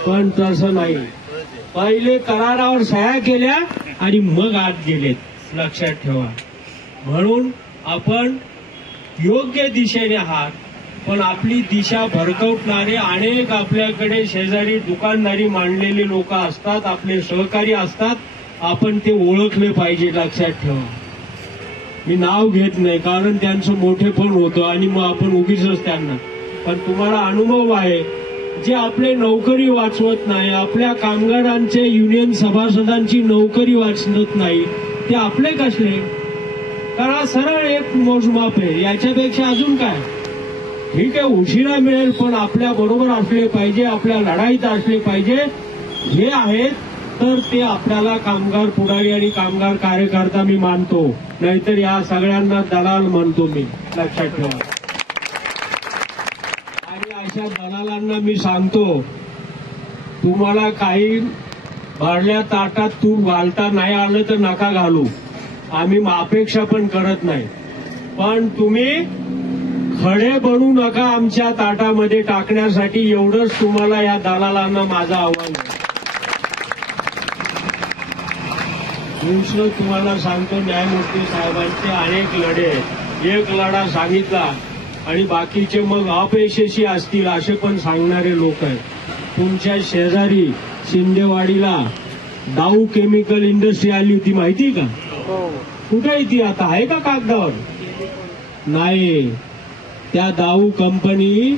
पण तसं नाही. पहिले करारावर सह्या केल्या आणि मग आत गेलेत. लक्षात ठेवा. म्हणून आपण योग्य दिशेने आहात. पण आपली दिशा भरकवणारे अनेक आपल्याकडे शेजारी दुकानदारी मांडलेले लोक असतात, आपले सहकारी असतात. आपण ते ओळखले पाहिजे. लक्षात ठेवा. मी नाव घेत नाही कारण त्यांचं मोठेपण होतं आणि मग आपण उगीच त्यांना. पण तुम्हाला अनुभव आहे, जे आपले नोकरी वाचवत नाही, आपल्या कामगारांचे युनियन सभासदांची नोकरी वाचवत नाही, ते आपले कसले? कारण हा सरळ एक मोजमाप आहे. याच्यापेक्षा अजून काय? ठीक आहे, उशिरा मिळेल पण आपल्या बरोबर असले पाहिजे, आपल्या लढाईत असले पाहिजे. हे आहेत तर ते आपल्याला कामगार पुढारी आणि कामगार कार्यकर्ता मी मानतो. नाहीतर या सगळ्यांना दलाल म्हणतो मी. लक्षात ठेवा. आणि अशा दलालांना मी सांगतो, तुम्हाला काही भरल्या ताटात तूप घालता नाही आलं तर नका घालू. आम्ही अपेक्षा पण करत नाही. पण तुम्ही खडे बनू नका आमच्या ताटामध्ये टाकण्यासाठी. एवढंच तुम्हाला या दलालांना माझं आव्हान आहे. दुसरं तुम्हाला सांगतो, न्यायमूर्ती साहेबांचे अनेक लढे आहेत. एक लढा सांगितला आणि बाकीचे मग अपयशस्वी असतील असे पण सांगणारे लोक आहेत. तुमच्या शेजारी शिंदेवाडीला डाऊ केमिकल इंडस्ट्री आली होती, माहिती का? कुठे आहे ती आता? आहे का कागदावर? नाही. त्या डाऊ कंपनी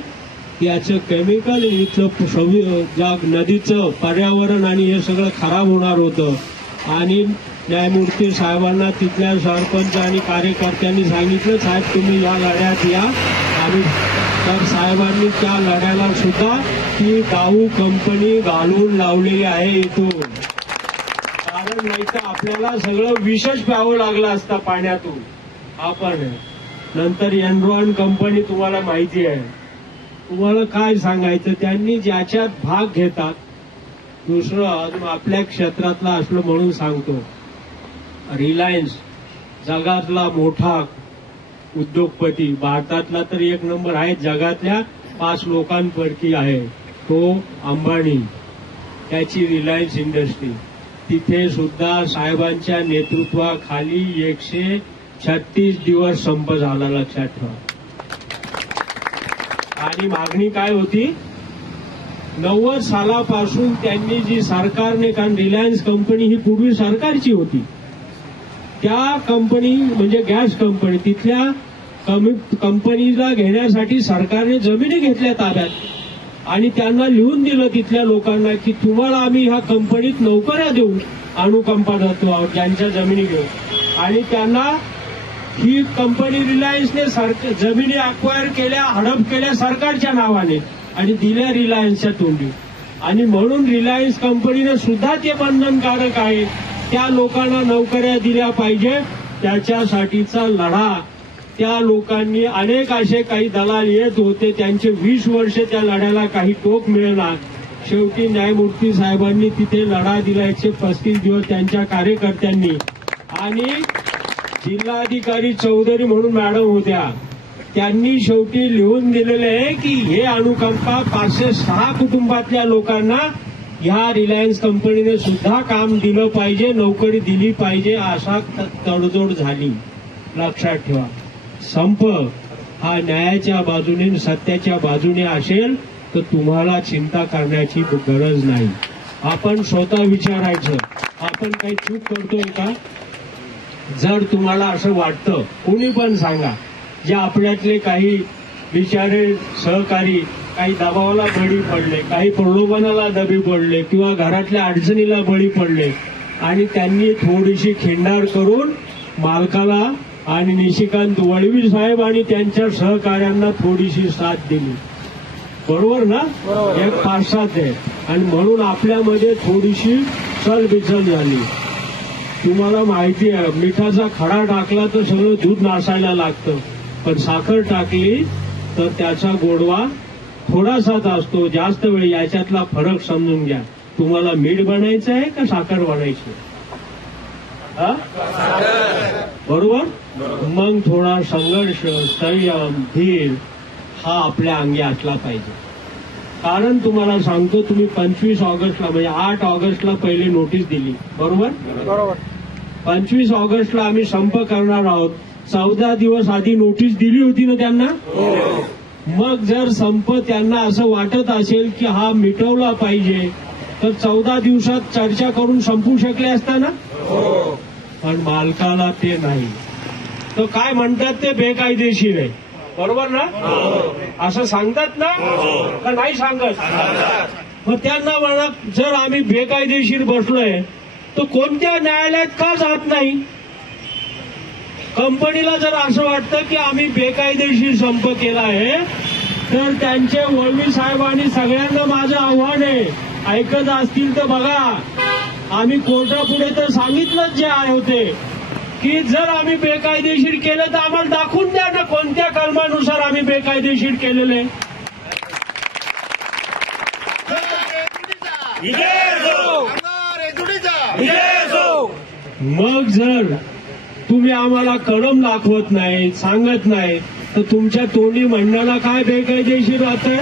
त्याचं केमिकल इथलं नदीचं पर्यावरण आणि हे सगळं खराब होणार होतं. आणि न्यायमूर्ती साहेबांना तिथल्या सरपंच आणि कार्यकर्त्यांनी सांगितलं, साहेब तुम्ही या लढ्यात या. आणि तर साहेबांनी त्या लढ्याला सुद्धा ती डाऊ कंपनी घालून लावलेली आहे इथून. कारण नाही तर आपल्याला सगळं विषच प्यावं लागलं असतं पाण्यातून. आपण नंतर एनरॉन कंपनी तुम्हाला माहिती आहे. तुम्हाला काय सांगायचं, त्यांनी ज्याच्यात भाग घेतात. दुसरं आपल्या क्षेत्रातला असलं म्हणून सांगतो, रिलायन्स जगातला मोठा उद्योगपती, भारतातला तर एक नंबर आहे, जगातल्या 5 लोकांपैकी आहे तो अंबानी. त्याची रिलायन्स इंडस्ट्री तिथे सुद्धा साहेबांच्या नेतृत्वाखाली 136 दिवस संप झाला. लक्षात ठेवा. आणि मागणी काय होती? 90 सालापासून त्यांनी जी सरकारने, कारण रिलायन्स कंपनी ही पूर्वी सरकारची होती, त्या कंपनी म्हणजे गॅस कंपनी, तिथल्या कंपनीला घेण्यासाठी सरकारने जमिनी घेतल्या ताब्यात आणि त्यांना लिहून दिलं तिथल्या लोकांना की तुम्हाला आम्ही ह्या कंपनीत नोकऱ्या देऊ, अनुकंपा देतो ज्यांच्या जमिनी घेऊ. आणि त्यांना ही कंपनी रिलायन्सने जमिनी अक्वायर केल्या, हडप केल्या सरकारच्या नावाने आणि दिल्या रिलायन्सच्या तोंडी. आणि म्हणून रिलायन्स कंपनीने सुद्धा ते बंधनकारक आहे, त्या लोकांना नोकऱ्या दिल्या पाहिजे. त्याच्यासाठीचा लढा त्या लोकांनी, अनेक असे काही दलाल येत होते, त्यांचे 20 वर्ष त्या लढ्याला काही टोक मिळणार. शेवटी न्यायमूर्ती साहेबांनी तिथे लढा दिला 135 दिवस त्यांच्या कार्यकर्त्यांनी. आणि जिल्हाधिकारी चौधरी म्हणून मॅडम होत्या, त्यांनी शेवटी लिहून दिलेले आहे की हे अनुकंपा 506 कुटुंबातल्या लोकांना ह्या रिलायन्स कंपनीने सुद्धा काम दिलं पाहिजे, नोकरी दिली पाहिजे. अशा तडजोड झाली. लक्षात ठेवा. संप हा न्यायाच्या बाजूने, सत्याच्या बाजूने असेल तर तुम्हाला चिंता करण्याची गरज नाही. आपण स्वतः विचारायचं, आपण काही चूक करतोय का? जर तुम्हाला असं वाटतं, कोणी पण सांगा, जे आपल्यातले काही बिचारे सहकारी काही दबावाला बळी पडले, काही प्रलोभनाला बळी पडले किंवा घरातल्या अडचणीला बळी पडले आणि त्यांनी थोडीशी खिंडार करून मालकाला आणि निशिकांत वळवी साहेब आणि त्यांच्या सहकार्यांना थोडीशी साथ दिली. बरोबर ना? एक 5-7 आहे. आणि म्हणून आपल्यामध्ये थोडीशी चलबिचल झाली. तुम्हाला माहिती आहे, मिठाचा खडा टाकला तर सगळं दूध नासायला लागतं, पण साखर टाकली तर त्याचा गोडवा थोडासाच असतो, जास्त वेळ. याच्यातला फरक समजून घ्या. तुम्हाला मीठ बनायचं आहे का साखर बनायची? बरोबर? मग थोडा संघर्ष, संयम, धीर हा आपल्या अंगी असला पाहिजे. कारण तुम्हाला सांगतो, तुम्ही 25 ऑगस्टला म्हणजे 8 ऑगस्टला पहिली नोटीस दिली, बरोबर? 25 ऑगस्टला आम्ही संप करणार आहोत. 14 दिवस आधी नोटीस दिली होती ना त्यांना? मग जर संप त्यांना असं वाटत असेल की हा मिटवला पाहिजे तर 14 दिवसात चर्चा करून संपू शकले असता ना. पण मालकाला ते नाही. तर काय म्हणतात ते बेकायदेशीर आहे, बरोबर ना. असं सांगतात ना का नाही सांगत. मग त्यांना म्हणा जर आम्ही बेकायदेशीर बसलोय तर कोणत्या न्यायालयात का जात नाही. कंपनीला जर असं वाटतं की आम्ही बेकायदेशीर संप केला आहे तर त्यांचे वळवी साहेबांनी सगळ्यांना माझं आव्हान आहे, ऐकत असतील तर बघा. आम्ही कोर्टापुढे तर सांगितलंच जे आहे होते की जर आम्ही बेकायदेशीर केलं तर आम्हाला दाखवून द्या ना कोणत्या कलमानुसार आम्ही बेकायदेशीर केलेले. मग जर तुम्ही आम्हाला कलम दाखवत नाही, सांगत नाही तर तुमच्या तोंडी म्हणण्याला काय बेकायदेशीर राहतंय.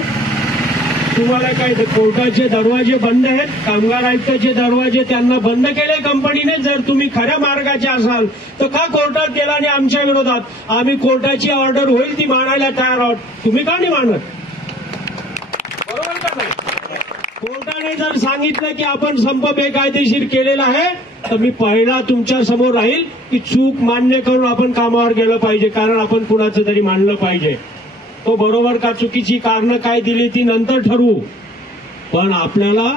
तुम्हाला काय कोर्टाचे दरवाजे बंद आहेत, कामगार आयुक्ताचे दरवाजे त्यांना बंद केले कंपनीने. जर तुम्ही खऱ्या मार्गाचे असाल तर का कोर्टात गेला आणि आमच्या विरोधात आम्ही कोर्टाची ऑर्डर होईल ती मानायला तयार आहोत. तुम्ही का नाही मानत, बरोबर का नाही. कोर्टाने जर सांगितलं की आपण संप बेकायदेशीर केलेला आहे तर मी पहिला तुमच्या समोर राहील की चूक मान्य करून आपण कामावर गेलं पाहिजे, कारण आपण कुणाचं तरी मानलं पाहिजे. तो बरोबर का चुकीची कारणं काय दिली ती नंतर ठरवू, पण आपल्याला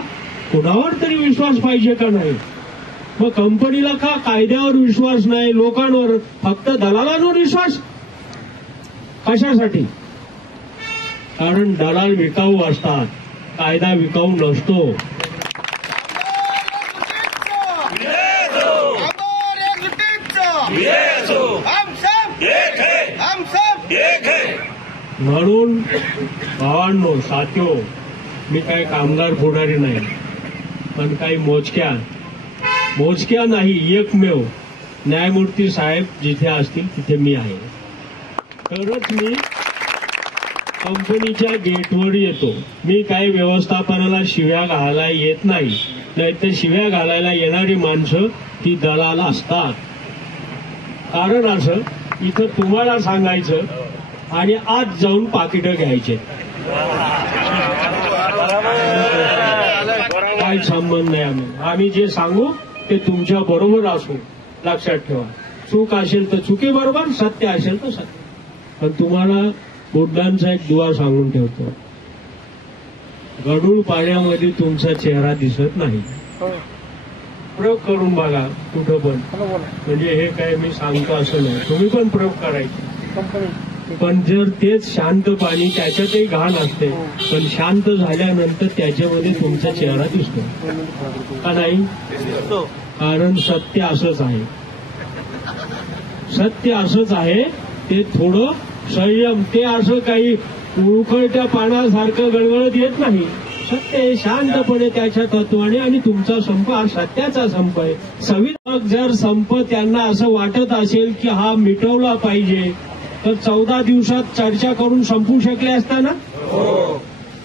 कुणावर तरी विश्वास पाहिजे का नाही. मग कंपनीला का कायद्यावर विश्वास नाही, लोकांवर फक्त दलालांवर विश्वास कशासाठी. कारण दलाल विकाऊ असतात, कायदा विकाऊ नसतो. म्हणून भावांनो साथ्यो, मी काही कामगार पुढारी नाही, पण काही मोजक्या नाही एकमेव न्यायमूर्ती साहेब जिथे असतील तिथे मी आहे. तरच मी कंपनीच्या गेटवर येतो. मी काही व्यवस्थापनाला शिव्या घालायला येत नाही, नाहीतर शिव्या घालायला येणारी माणसं ती दलाल असतात. कारण असं इथं तुम्हाला सांगायचं आणि आज जाऊन पाकिटं घ्यायचे, काही संबंध नाही. आम्ही जे सांगू ते तुमच्या बरोबर असू, लक्षात ठेवा. चूक असेल तर चुकी बरोबर, सत्य असेल तर सत्य. पण तुम्हाला बुद्धांचा एक दुवा सांगून ठेवतो, गढूळ पाण्यामध्ये तुमचा चेहरा दिसत नाही. प्रयोग करून बघा कुठं पण, म्हणजे हे काय मी सांगतो असं नाही, तुम्ही पण प्रयोग करायचे. पण जर तेच शांत पाणी त्याच्यातही घाण असते, पण शांत झाल्यानंतर त्याच्यामध्ये तुमचा चेहरा दिसतो का नाही. कारण सत्य असंच आहे, सत्य असंच आहे. ते थोडं संयम, ते असं काही उकळत्या पाण्यासारखं गळगळत येत नाही. सत्य शांतपणे त्याच्या तत्वाने, आणि तुमचा संप हा सत्याचा संप आहे. संविधान जर संप त्यांना असं वाटत असेल की हा मिटवला पाहिजे तर 14 दिवसात चर्चा करून संपू शकले असता ना.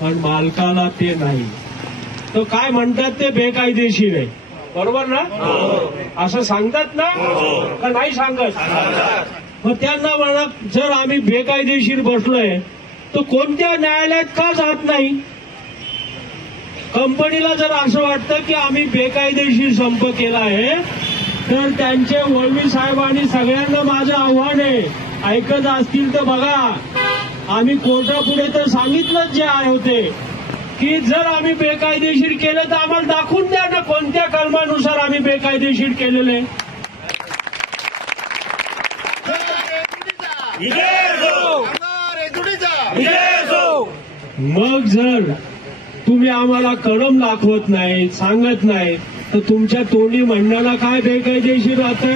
पण मालकाला ते नाही. तर काय म्हणतात ते बेकायदेशीर आहे, बरोबर ना. असं सांगतात ना का नाही सांगत. मग त्यांना म्हणा जर आम्ही बेकायदेशीर बसलोय तर कोणत्या न्यायालयात का जात नाही. कंपनीला जर असं वाटतं की आम्ही बेकायदेशीर संप केला आहे तर त्यांचे वळवी साहेबांनी सगळ्यांना माझं आव्हान आहे, ऐकत असतील तर बघा. आम्ही कोर्टापुढे तर सांगितलंच जे आहे होते की जर आम्ही बेकायदेशीर केलं तर आम्हाला दाखवून द्या ना कोणत्या कलमानुसार आम्ही बेकायदेशीर केलेले. मग जर तुम्ही आम्हाला कलम दाखवत नाही, सांगत नाही तर तुमच्या तोंडी म्हणण्याला काय बेकायदेशीर राहतंय.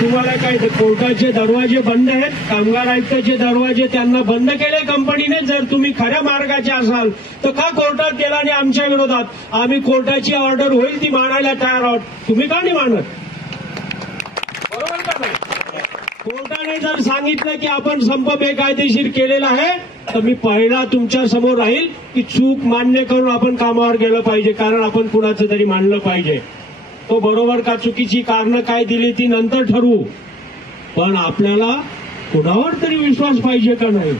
तुम्हाला काय कोर्टाचे दरवाजे बंद आहेत, कामगार आयुक्ताचे दरवाजे त्यांना बंद केले कंपनीने. जर तुम्ही खऱ्या मार्गाचे असाल तर का कोर्टात गेला आणि आमच्या विरोधात आम्ही कोर्टाची ऑर्डर होईल ती मानायला तयार आहोत. तुम्ही का नाही मानत, बरोबर का नाही. कोर्टाने जर सांगितलं की आपण संप बेकायदेशीर केलेला आहे तर मी पहिला तुमच्या समोर राहील की चूक मान्य करून आपण कामावर गेलं पाहिजे, कारण आपण कुणाचं तरी मानलं पाहिजे. तो बरोबर का चुकीची कारणं काय दिली ती नंतर ठरवू, पण आपल्याला कुणावर तरी विश्वास पाहिजे का नाही.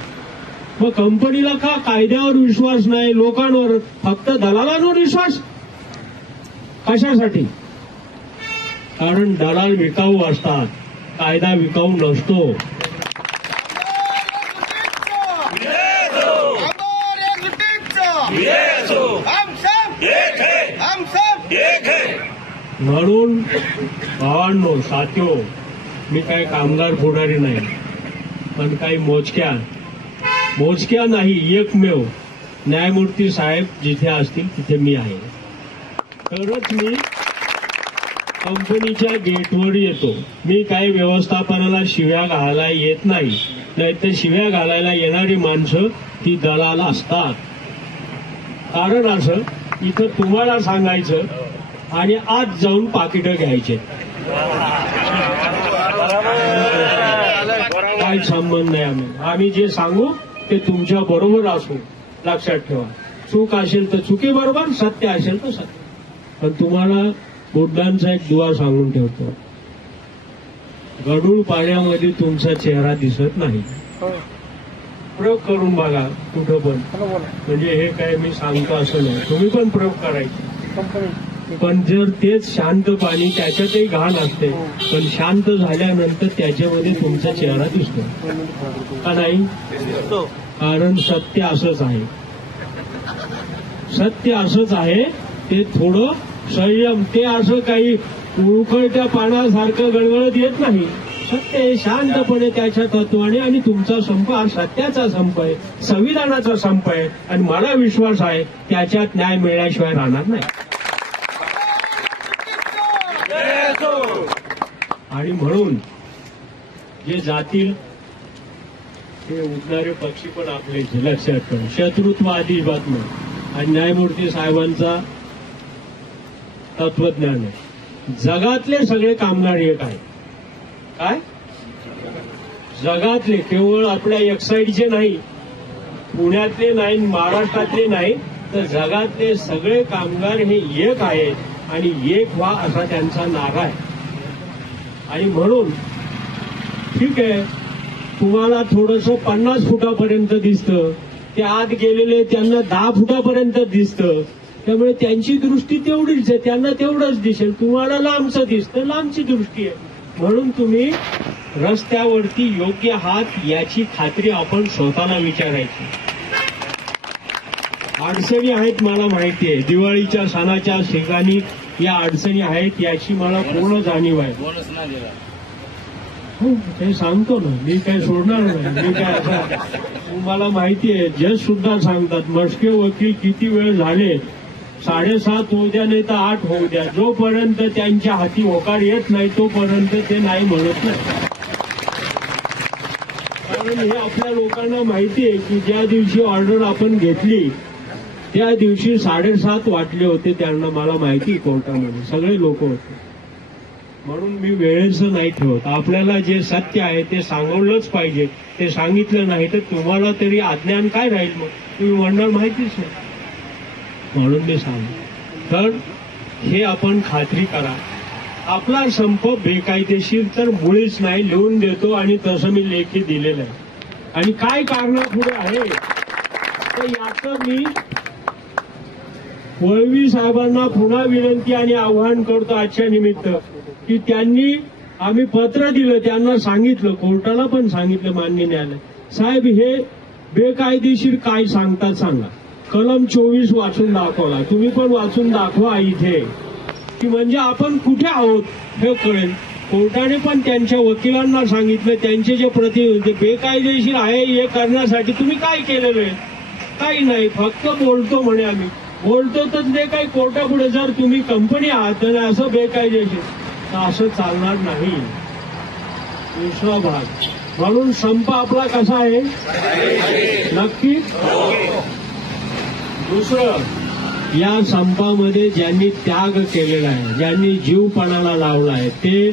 मग कंपनीला का कायद्यावर विश्वास नाही, लोकांवर फक्त दलालांवर विश्वास कशासाठी? कारण दलाल विकाऊ असतात, कायदा विकाऊ नसतो. म्हणून भावांनो, साथीओ, मी काही कामगार पुढारी नाही, पण काही मोजक्या नाही, एकमेव न्यायमूर्ती साहेब जिथे असतील तिथे मी आहे. तरच मी कंपनीच्या गेटवर येतो. मी काही व्यवस्थापनाला शिव्या घालायला येत नाही, नाहीतर शिव्या घालायला येणारी माणसं ती दलाल असतात. कारण असं, इथं तुम्हाला सांगायचं आणि आज जाऊन पाकिटं घ्यायचे, काही संबंध नाही. आम्ही जे सांगू ते तुमच्या बरोबर असू, लक्षात ठेवा. चूक असेल तर चुकी बरोबर, सत्य असेल तर सत्य. पण तुम्हाला बुद्धांचा एक दुवा सांगून ठेवतो, गढूळ पाण्यामध्ये तुमचा चेहरा दिसत नाही. प्रयोग करून बघा कुठं पण, म्हणजे हे काय मी सांगतो असं नाही, तुम्ही पण प्रयोग करायचे. पण जर तेच शांत पाणी, त्याच्यातही घाण असते, पण शांत झाल्यानंतर त्याच्यामध्ये तुमचा चेहरा दिसतो का नाही? कारण सत्य असंच आहे, सत्य असंच आहे. ते थोडं संयम, ते असं काही उकळत्या पाण्यासारखं गळगळत येत नाही. सत्य हे शांतपणे त्याच्या तत्वाने, आणि तुमचा संप हा सत्याचा संप आहे, संविधानाचा संप आहे, आणि मला विश्वास आहे त्याच्यात न्याय मिळाल्याशिवाय राहणार नाही. आणि म्हणून जे जातील ते उडणारे पक्षी पण आपले, लक्षात ठेवा. शत्रुत्व अजिबात नाही. आणि न्यायमूर्ती साहेबांचा तत्वज्ञान आहे, जगातले सगळे कामगार एक आहे. काय? जगातले, केवळ आपल्या एक्साईडचे नाही, पुण्यातले नाही, महाराष्ट्रातले नाही, तर जगातले सगळे कामगार हे एक आहेत, आणि एक व्हा असा त्यांचा नारा आहे. आणि म्हणून ठीक आहे, तुम्हाला थोडंसं 50 फुटापर्यंत दिसतं, ते आत गेलेले त्यांना 10 फुटापर्यंत दिसतं, त्यामुळे त्यांची दृष्टी तेवढीच आहे, त्यांना तेवढंच दिसेल. तुम्हाला लांबचं दिसतं, लांबची दृष्टी आहे. म्हणून तुम्ही रस्त्यावरती योग्य आहात याची खात्री आपण स्वतःला विचारायची. अडचणी आहेत मला माहिती आहे, दिवाळीच्या सणाच्या ठिकाणी या अडचणी आहेत याची मला पूर्ण जाणीव आहे. बोनस नाही दिला. हो, ते सांगतो ना, मी काय सोडणार नाही. मी काय आता, तुम्हाला माहिती आहे, जज सुद्धा सांगतात, मस्के वकील किती वेळ झाले, 7:30 होऊ द्या नाही तर 8 होऊ द्या, जोपर्यंत त्यांच्या हाती होकार येत नाही तोपर्यंत ते नाही म्हणत नाही. कारण हे आपल्या लोकांना माहिती आहे की ज्या दिवशी ऑर्डर आपण घेतली त्या दिवशी 7:30 वाटले होते, त्यांना मला माहिती कोर्टामध्ये सगळे लोक होते. म्हणून मी वेळेचं नाही ठेवत. आपल्याला जे सत्य आहे ते सांगवलंच पाहिजे. ते सांगितलं नाही तर तुम्हाला तरी अज्ञान काय राहील, मग तुम्ही म्हणणार माहितीच नाही. म्हणून मी सांगतो, तर हे आपण खात्री करा. आपला संप बेकायदेशीर तर मुळीच नाही, लिहून देतो, आणि तसं मी लेखी दिलेलं आहे. आणि काय कारण पुढे आहे तर याचं मी वळवी साहेबांना पुन्हा विनंती आणि आवाहन करतो आजच्या निमित्त, की त्यांनी, आम्ही पत्र दिलं, त्यांना सांगितलं, कोर्टाला पण सांगितलं, मान्य न्यायालय साहेब हे बेकायदेशीर काय सांगतात सांगा. कलम 24 वाचून दाखवला, तुम्ही पण वाचून दाखवा इथे, की म्हणजे आपण कुठे आहोत हे कळेल. कोर्टाने पण त्यांच्या वकिलांना सांगितलं, त्यांचे जे प्रतिनिधी बेकायदेशीर आहे हे करण्यासाठी तुम्ही काय केलेलं आहे, काही नाही, फक्त बोलतो म्हणे, आम्ही बोलतो तर ते काही कोर्टापुढे जर तुम्ही कंपनी आहात तर असं बेकायदेशीर, तर असं चालणार नाही. दुसरा भाग, म्हणून संप आपला कसा आहे नक्की. दुसरं, या संपामध्ये ज्यांनी त्याग केलेला आहे, ज्यांनी जीवपणाला लावला आहे, ते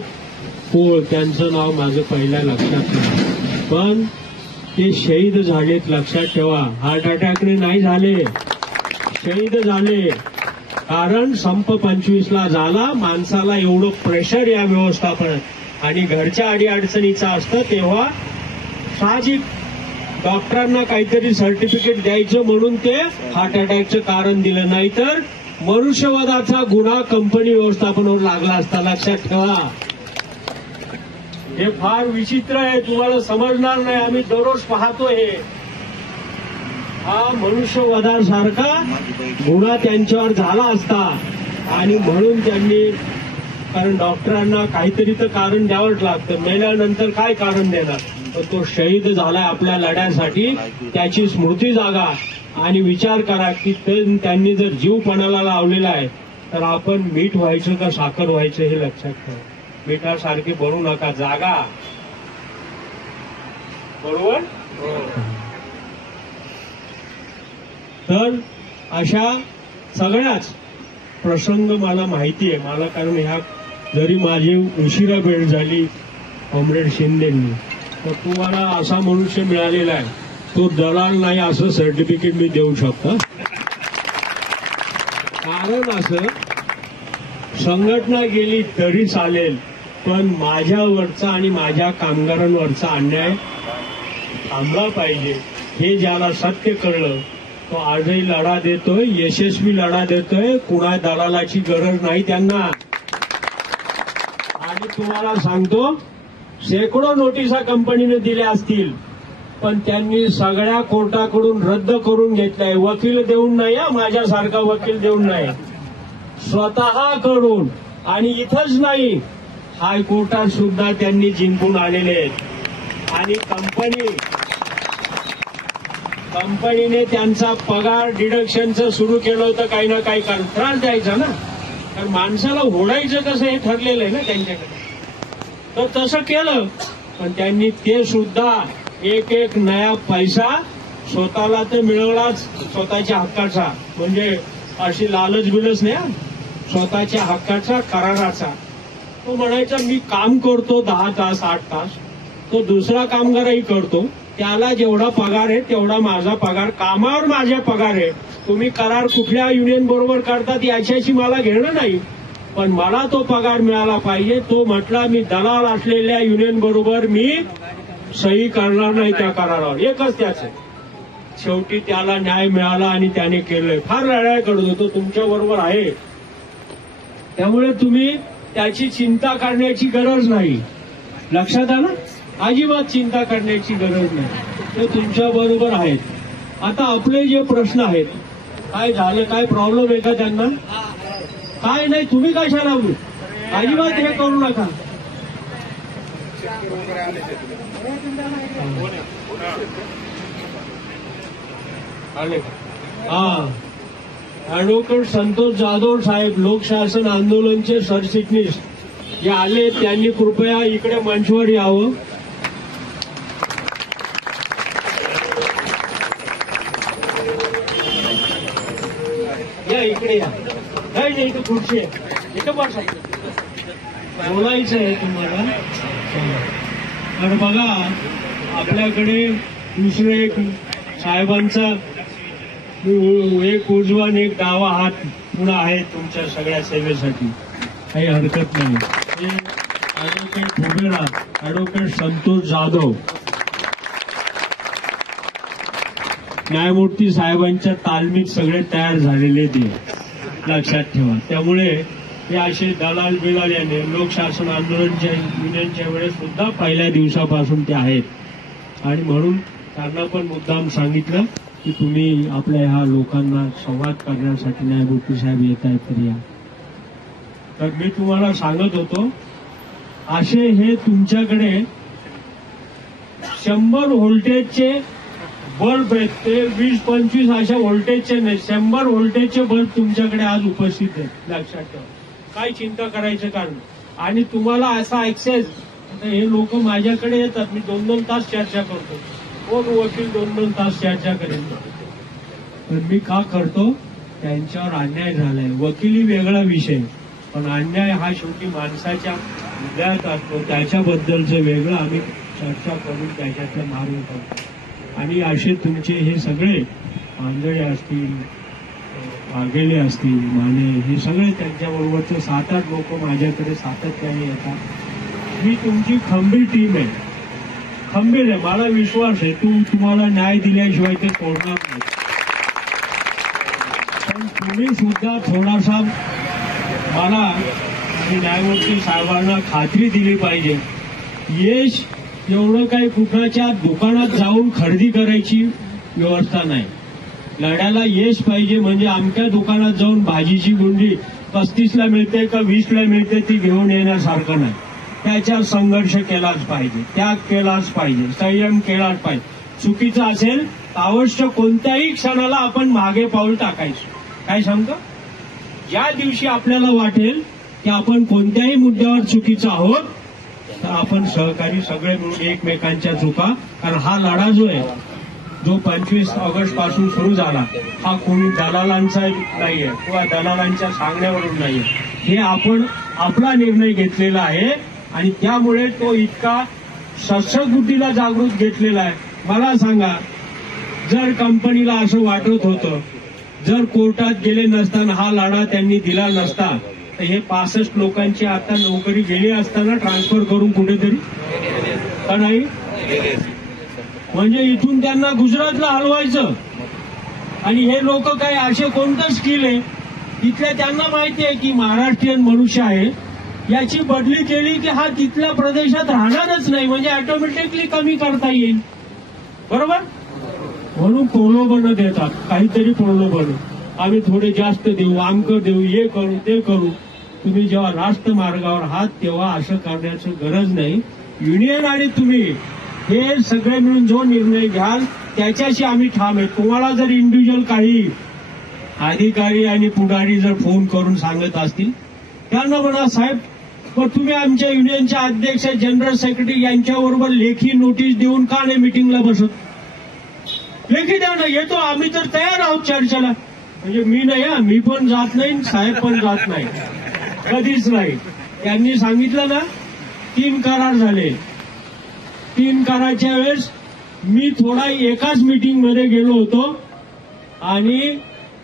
पोळ, त्यांचं नाव माझं पहिल्या लक्षात नाही, पण ते शहीद झालेत, लक्षात ठेवा. हार्ट अटॅकने नाही झाले, शहीद झाले. कारण संप 25ला झाला, माणसाला एवढं प्रेशर या व्यवस्थापनात आणि घरच्या अडीअडचणीचं असतं, तेव्हा साहजिक डॉक्टरांना काहीतरी सर्टिफिकेट द्यायचं म्हणून ते हार्ट अटॅकचं कारण दिलं, नाही तर मनुष्यवधाचा गुन्हा कंपनी व्यवस्थापनावर लागला असता. लक्षात ठेवा. हे फार विचित्र आहे, तुम्हाला समजणार नाही. आम्ही दररोज पाहतो हे. हा मनुष्यवधासारखा गुन्हा त्यांच्यावर झाला असता आणि म्हणून त्यांनी, कारण डॉक्टरांना काहीतरी तर कारण द्यावंच लागतं. मेल्यानंतर काय कारण देणार? पण तो शहीद झालाय आपल्या लढ्यासाठी, त्याची स्मृती जागा आणि विचार करा की त्यांनी जर जीव पणाला लावलेला आहे तर आपण मीठ व्हायचं का साखर व्हायचं हे लक्षात ठेवा. मिठासारखे बनू नका, जागा. बरोबर. तर अशा सगळ्याच प्रसंग मला माहिती आहे मला, कारण ह्या जरी माझी उशिरा भेट झाली कॉम्रेड शिंदेंनी, तर तुम्हाला असा मनुष्य मिळालेला आहे, तो दलाल नाही असं सर्टिफिकेट मी देऊ शकतो. कारण असं, संघटना गेली तरी चालेल, पण माझ्यावरचा आणि माझ्या कामगारांवरचा अन्याय थांबला पाहिजे. हे ज्याला सत्य कळलं तो आजही लढा देतोय, यशस्वी लढा देतोय. कुणा दलालाची गरज नाही त्यांना. आणि तुम्हाला सांगतो, शेकडो नोटिसा कंपनीने दिल्या असतील, पण त्यांनी सगळ्या कोर्टाकडून रद्द करून घेतलाय. वकील देऊन नाही, माझ्यासारखा वकील देऊन नाही, स्वतः करून. आणि इथंच नाही, हायकोर्टात सुद्धा त्यांनी जिंकून आलेले आहेत. आणि कंपनीने त्यांचा पगार डिडक्शनचं सुरू केलं होतं. काही ना काही कारण त्रास द्यायचा ना, कारण माणसाला ओढायचं कसं हे ठरलेलं आहे ना त्यांच्याकडे. तर तसं केलं, पण त्यांनी ते सुद्धा एक एक नया पैसा स्वतःला तर मिळवलाच, स्वतःच्या हक्काचा. म्हणजे अशी लालच बिलच नाही, स्वतःच्या हक्काचा, कराराचा. तो म्हणायचा मी काम करतो 10 तास 8 तास, तो दुसरा कामगारही करतो, त्याला जेवढा पगार आहे तेवढा माझा पगार, कामावर माझा पगार आहे. तुम्ही करार कुठल्या युनियन बरोबर करतात याच्याशी मला घेणं नाही, पण मला तो पगार मिळाला पाहिजे. तो म्हटला मी दलाल असलेल्या युनियन बरोबर मी सही करणार नाही त्या करारावर. एकच त्याचं. शेवटी त्याला न्याय मिळाला आणि त्याने केलंय. फार लढाई करत होतो, तुमच्या बरोबर आहे. त्यामुळे तुम्ही त्याची चिंता करण्याची गरज नाही. लक्षात आलं? अजिबात चिंता करण्याची गरज नाही, ते तुमच्या बरोबर आहेत. आता आपले जे प्रश्न आहेत, काय झालं, काय प्रॉब्लेम आहे का त्यांना? काय नाही, तुम्ही कशाला अजिबात हे करू नका. आले हा. ऍडव्होकेट संतोष जाधव साहेब, लोकशासन आंदोलनचे सरचिटणीस, जे आले त्यांनी कृपया इकडे मंचवर यावं. या इकडे या. नाही इथं खुर्ची आहे, इथं बसायचं. बोलायचं आहे तुम्हाला. तर बघा, आपल्याकडे दुसरे एक साहेबांचा एक उजवा आणि एक डावा हात पुन्हा आहे तुमच्या सगळ्या सेवेसाठी, काही हरकत नाही. हे ऍडव्होकेट भुबेरा, ऍडव्होकेट संतोष जाधव, न्यायमूर्ती साहेबांच्या तालमीत सगळे तयार झालेले ते, लक्षात ठेवा. त्यामुळे हे असे दलाल बिलाल याने लोकशासन आंदोलनच्या युनियनच्या वेळेस सुद्धा पहिल्या दिवसापासून ते आहेत. आणि म्हणून त्यांना पण मुद्दाम सांगितलं की तुम्ही आपल्या ह्या लोकांना संवाद करण्यासाठी न्यायमूर्ती साहेब येत आहेत तर या. तर मी तुम्हाला सांगत होतो, असे हे तुमच्याकडे 100 व्होल्टेजचे बल्ब आहेत, ते 20-25 अशा व्होल्टेजचे नाही, 100 व्होल्टेजचे बल्ब तुमच्याकडे आज उपस्थित आहेत. लक्षात ठेवा, काय चिंता करायचं कारण. आणि तुम्हाला असा ऍक्सेस, हे लोक माझ्याकडे येतात, मी 2-2 तास चर्चा करतो. कोण वकील 2-2 तास चर्चा करेल? तर मी का करतो? त्यांच्यावर अन्याय झालाय. वकिली वेगळा विषय, पण अन्याय हा शेवटी माणसाच्या हृदयात असतो, त्याच्याबद्दलचं वेगळं आम्ही चर्चा करून त्याच्यातलं मार्ग करतो. आणि असे तुमचे हे सगळे आंधळे असतील, वाघेले असतील, माने, हे सगळे त्यांच्याबरोबरचे 7-8 लोक माझ्याकडे सातत्याने येतात. ही तुमची खंबीर टीम आहे. खंबीर आहे, मला विश्वास आहे तुम्हाला न्याय दिल्याशिवाय ते तोडणार नाही. पण तुम्ही सुद्धा थोडासा मला आणि न्यायमूर्ती साहेबांना खात्री दिली पाहिजे. यश एवढं काही कुणाच्या दुकानात जाऊन खरेदी करायची व्यवस्था नाही. लढ्याला यश पाहिजे म्हणजे अमक्या दुकानात जाऊन भाजीची गुंडी 35ला मिळते का 20ला मिळते ती घेऊन येण्यासारखं नाही. त्याच्यावर संघर्ष केलाच पाहिजे, त्याग केलाच पाहिजे, संयम केलाच पाहिजे. चुकीचं असेल तर अवश्य कोणत्याही क्षणाला आपण मागे पाऊल टाकायचं. काय सांगतो? ज्या दिवशी आपल्याला वाटेल की आपण कोणत्याही मुद्द्यावर चुकीचं आहोत तर आपण सहकारी सगळे मिळून एकमेकांच्या चुका, कारण हा लढा जो आहे जो 25 ऑगस्ट पासून सुरू झाला हा कोणी दलालांचा नाहीये किंवा दलालांच्या सांगण्यावरून नाहीये. हे आपण आपला निर्णय घेतलेला आहे आणि त्यामुळे तो इतका सत्सगुटीला जागृत घेतलेला आहे. मला सांगा, जर कंपनीला असं वाटत होतं, जर कोर्टात गेले नसताना हा लढा त्यांनी दिला नसता तर हे 65 लोकांची आता नोकरी गेली असताना ट्रान्सफर करून कुठेतरी का नाही? म्हणजे इथून त्यांना गुजरातला हलवायचं. आणि हे लोक काय असे कोणतं स्किल आहे तिथल्या त्यांना माहिती आहे की महाराष्ट्रीयन मनुष्य आहे, याची बदली केली की हा तिथल्या प्रदेशात राहणारच नाही, म्हणजे ऑटोमॅटिकली कमी करता येईल. बरोबर? म्हणून प्रलोभन देतात, काहीतरी प्रलोभन, आम्ही थोडे जास्त देऊ, आमक देऊ, हे करू ते करू. तुम्ही जेव्हा राष्ट्र मार्गावर आहात तेव्हा असं करण्याची गरज नाही. युनियन आणि तुम्ही हे सगळे मिळून जो निर्णय घ्याल त्याच्याशी आम्ही ठाम आहे. तुम्हाला जर इंडिव्हिज्युअल काही अधिकारी आणि पुढारी जर फोन करून सांगत असतील त्यांना म्हणा, साहेब पण तुम्ही आमच्या युनियनच्या अध्यक्ष, जनरल सेक्रेटरी यांच्याबरोबर लेखी नोटीस देऊन का नाही मिटिंगला बसत? लेखी द्या ना, येतो आम्ही तर तयार आहोत चर्चेला. म्हणजे मी नाही, मी पण जात नाही, साहेब पण जात नाही, कधीच नाही. त्यांनी सांगितलं ना 3 करार झाले. 3 कराराच्या वेळेस मी थोडा एकाच मीटिंगमध्ये गेलो होतो आणि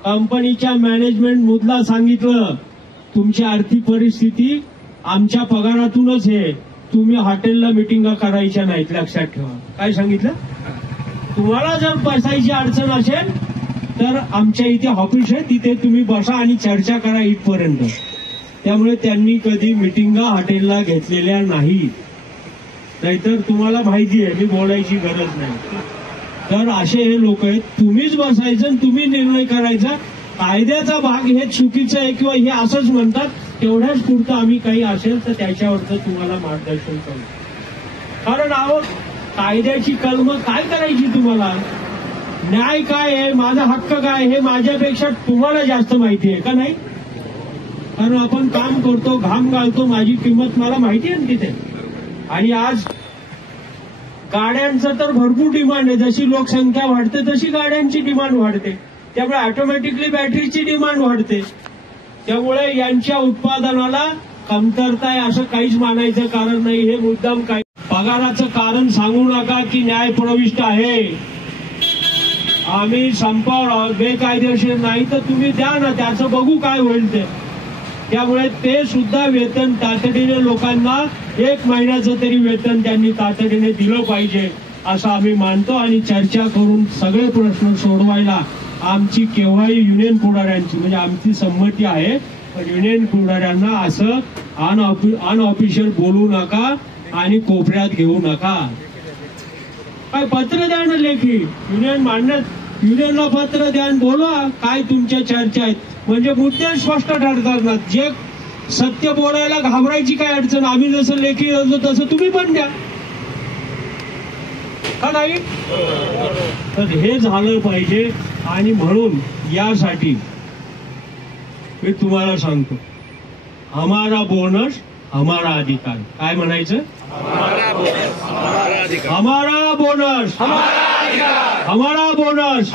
कंपनीच्या मॅनेजमेंट मुद्दा सांगितलं, तुमची आर्थिक परिस्थिती आमच्या पगारातूनच आहे, तुम्ही हॉटेलला मिटिंगा करायच्या नाहीत, लक्षात ठेवा. काय सांगितलं? तुम्हाला जर बसायची अडचण असेल तर आमच्या इथे ऑफिस आहे, तिथे तुम्ही बसा आणि चर्चा करा इथपर्यंत. त्यामुळे त्यांनी कधी मिटिंगा हॉटेलला घेतलेल्या नाही. नाहीतर तुम्हाला माहिती आहे मी बोलायची गरज नाही. तर असे हे लोक आहेत, तुम्हीच बसायचं आणि तुम्ही निर्णय करायचा. कायद्याचा भाग हे चुकीचं आहे किंवा हे असंच म्हणतात, तेवढ्याच पुरतं आम्ही काही असेल तर त्याच्यावरचं तुम्हाला मार्गदर्शन करू. कारण अहो कायद्याची कलमं काय करायची तुम्हाला? न्याय काय आहे, माझा हक्क काय हे माझ्यापेक्षा तुम्हाला जास्त माहिती आहे का नाही? कारण आपण काम करतो, घाम घालतो, माझी किंमत मला माहिती आहे तिथे. आणि आज गाड्यांचं तर भरपूर डिमांड आहे, जशी लोकसंख्या वाढते तशी गाड्यांची डिमांड वाढते, त्यामुळे ऑटोमॅटिकली बॅटरीची डिमांड वाढते. त्यामुळे यांच्या उत्पादनाला कमतरता आहे असं काहीच मानायचं कारण नाही. हे मुद्दाम काय पगाराचं कारण सांगू नका की न्याय प्रविष्ट आहे, आम्ही संपावर बेकायदेशीर नाही, तर तुम्ही द्या ना, त्याचं बघू काय होईल ते. त्यामुळे ते सुद्धा वेतन तातडीने लोकांना 1 महिन्याचं तरी वेतन त्यांनी तातडीने दिलं पाहिजे असं आम्ही मानतो. आणि चर्चा करून सगळे प्रश्न सोडवायला आमची केव्हाही युनियन पुढाऱ्यांची म्हणजे आमची संमती आहे. पण युनियन पुढाऱ्यांना असं अनऑफिशियल बोलू नका आणि कोपऱ्यात घेऊ नका. काय पत्र द्या ना लेखी, युनियन मांडण्यात युनियनला पत्र द्या आणि बोलवा काय तुमच्या चर्चा आहेत, म्हणजे मुद्दे स्पष्ट ठरतात ना. जे सत्य बोलायला घाबरायची काय अडचण, आम्ही जसं लेखी देतो तसं तुम्ही पण द्या का नाही? तर हे झालं पाहिजे. आणि म्हणून यासाठी मी तुम्हाला सांगतो, हमारा बोनस हमारा अधिकार. काय म्हणायचं? हमारा बोनस हमारा बोनस.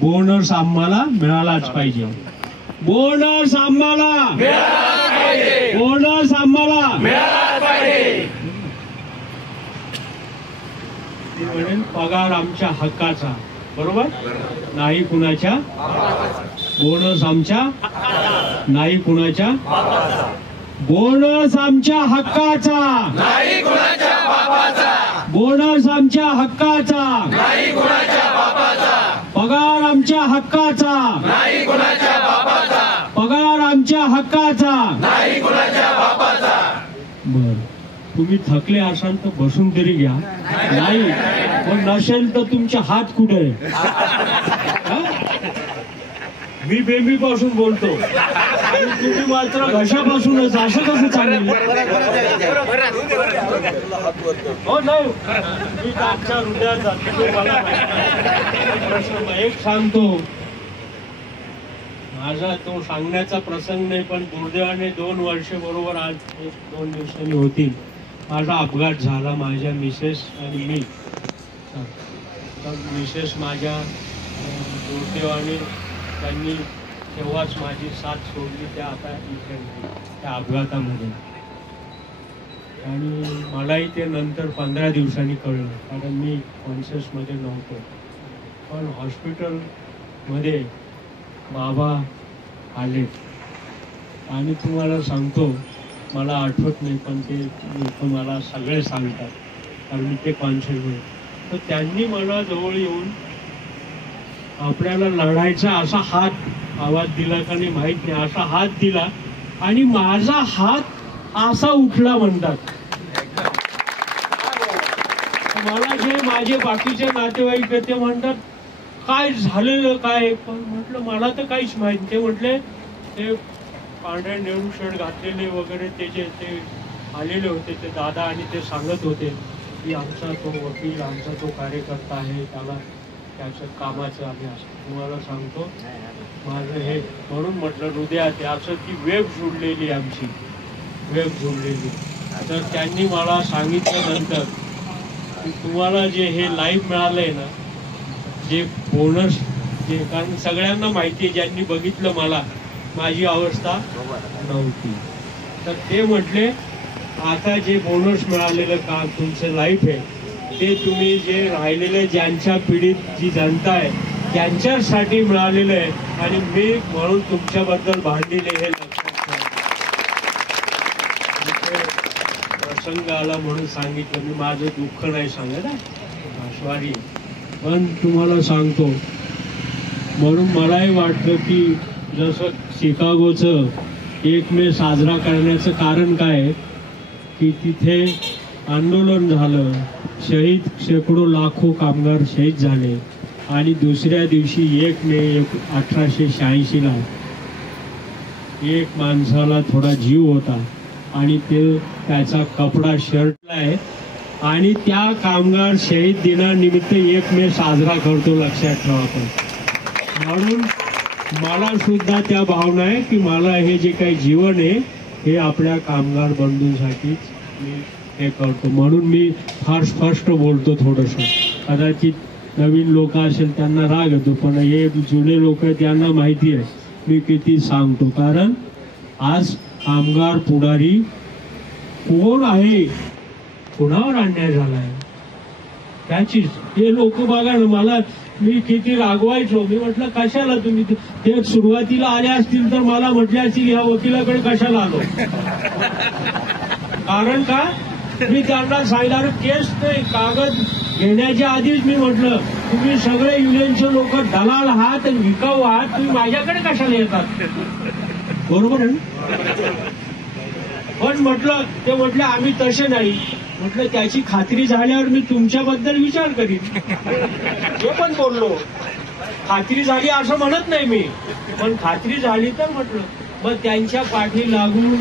बोनस आम्हाला मिळालाच पाहिजे. बोनस आम्हाला बोनस आम्हाला म्हणेन पगार आमच्या हक्काचा, बरोबर नाही कुणाच्या. बोनस आमच्या नाही कुणाच्या. बोनस आमच्या हक्काचा नाही कुणाच्या. बोनस आमच्या हक्काचा, पगार आमच्या हक्काचा, पगार आमच्या हक्काचा. बर, तुम्ही थकले असाल तर बसून तरी घ्या. नाही पण नसेल तर तुमचे हात कुठे आहे? मी बेंबीपासून बोलतो आणि तुम्ही मात्र घशापासूनच. असं कसं चालेल? हो नाही, मी आजच्या हृदयाचा मला प्रश्न एक सांगतो. माझा तो सांगण्याचा प्रसंग नाही, पण दुर्दैवाने 2 वर्ष बरोबर आज 1-2 दिवसांनी होतील. माझा अपघात झाला, माझ्या मिसेस आणि मी. मिसेस माझ्या दुर्दैवाने त्यांनी तेव्हाच माझी साथ सोडली. त्या आता इथे नाही, त्या अपघातामध्ये. आणि मलाही ते नंतर 15 दिवसांनी कळलं, कारण मी कॉन्शियसमध्ये नव्हतो. पण हॉस्पिटलमध्ये बाबा आले आणि तुम्हाला सांगतो, मला आठवत नाही पण ते लोक मला सगळे सांगतात, कारण मी ते कॉन्शियस होते. तर त्यांनी मला जवळ येऊन आपल्याला लढायचा असा हात आवाज दिला का नाही माहित नाही, असा हात दिला आणि माझा हात असा उठला म्हणतात. मला जे माझे बाकीचे नातेवाईक ते म्हणतात काय झालेलं काय, पण म्हटलं मला तर काहीच माहित नाही. ते म्हटले ते पांढरे नेहरू शर्ट घातलेले वगैरे ते जे ते आलेले होते ते दादा, आणि ते सांगत होते की आमचा तो वकील, आमचा तो कार्यकर्ता आहे, त्याला त्याचं कामाचं आम्ही असं. तुम्हाला सांगतो माझं हे म्हणून म्हटलं हृदयात असं ती वेब जोडलेली, आमची वेब जोडलेली. तर त्यांनी मला सांगितलं नंतर की तुम्हाला जे हे लाईव्ह मिळालंय ना, जे बोनस, जे कारण सगळ्यांना माहिती आहे, ज्यांनी बघितलं मला माझी अवस्था नव्हती, तर ते म्हटले आता जे बोनस मिळालेलं काम तुमचं लाईफ आहे ते तुम्ही जे राहिलेले ज्यांच्या पिढीत जी जनता आहे त्यांच्यासाठी मिळालेलं आहे, आणि मी म्हणून तुमच्याबद्दल भांडलेले हे लक्षात ठेवा. प्रसंग आला म्हणून सांगितलं, मी माझं दुःख नाही सांगत आश्वारी. पण तुम्हाला सांगतो, म्हणून मलाही वाटतं की जसं शिकागोचं 1 मे साजरा करण्याचं कारण काय की तिथे आंदोलन झालं, शहीद शेकडो लाखो कामगार शहीद झाले, आणि दुसऱ्या दिवशी 1 मे 1886ला एक माणसाला थोडा जीव होता आणि ते त्याचा कपडा शर्टला आहे, आणि त्या कामगार शहीद दिनानिमित्त 1 मे साजरा करतो, लक्षात ठेवा. आपण म्हणून मला सुद्धा त्या भावना आहे की मला हे जे काही जीवन आहे हे आपल्या कामगार बंधूंसाठीच मी हे करतो. म्हणून मी फार स्पष्ट बोलतो. थोडंसं कदाचित नवीन लोक असेल त्यांना राग येतो, पण हे जुने लोक त्यांना माहिती आहे मी किती सांगतो. कारण आज कामगार पुढारी कोण आहे, कुणावर अन्याय झालाय त्याचीच हे लोक बघा ना. मला मी किती रागवायचो, मी म्हटलं कशाला तुम्ही ते सुरुवातीला आले असतील तर मला म्हटले असतील या वकिलाकडे कशाला आलो. कारण का मी त्यांना सांगितलं केस नाही, कागद घेण्याच्या आधीच मी म्हटलं तुम्ही सगळे युनियनचे लोक दलाल आहात, विकाऊ आहात, तुम्ही माझ्याकडे कशाला येतात. बरोबर आहे. पण म्हटलं ते म्हटलं आम्ही तसे नाही. म्हटलं त्याची खात्री झाल्यावर मी तुमच्याबद्दल विचार करीन. हे पण बोललो, खात्री झाली असं म्हणत नाही मी, पण खात्री झाली तर म्हटलं. मग त्यांच्या पाठी लागून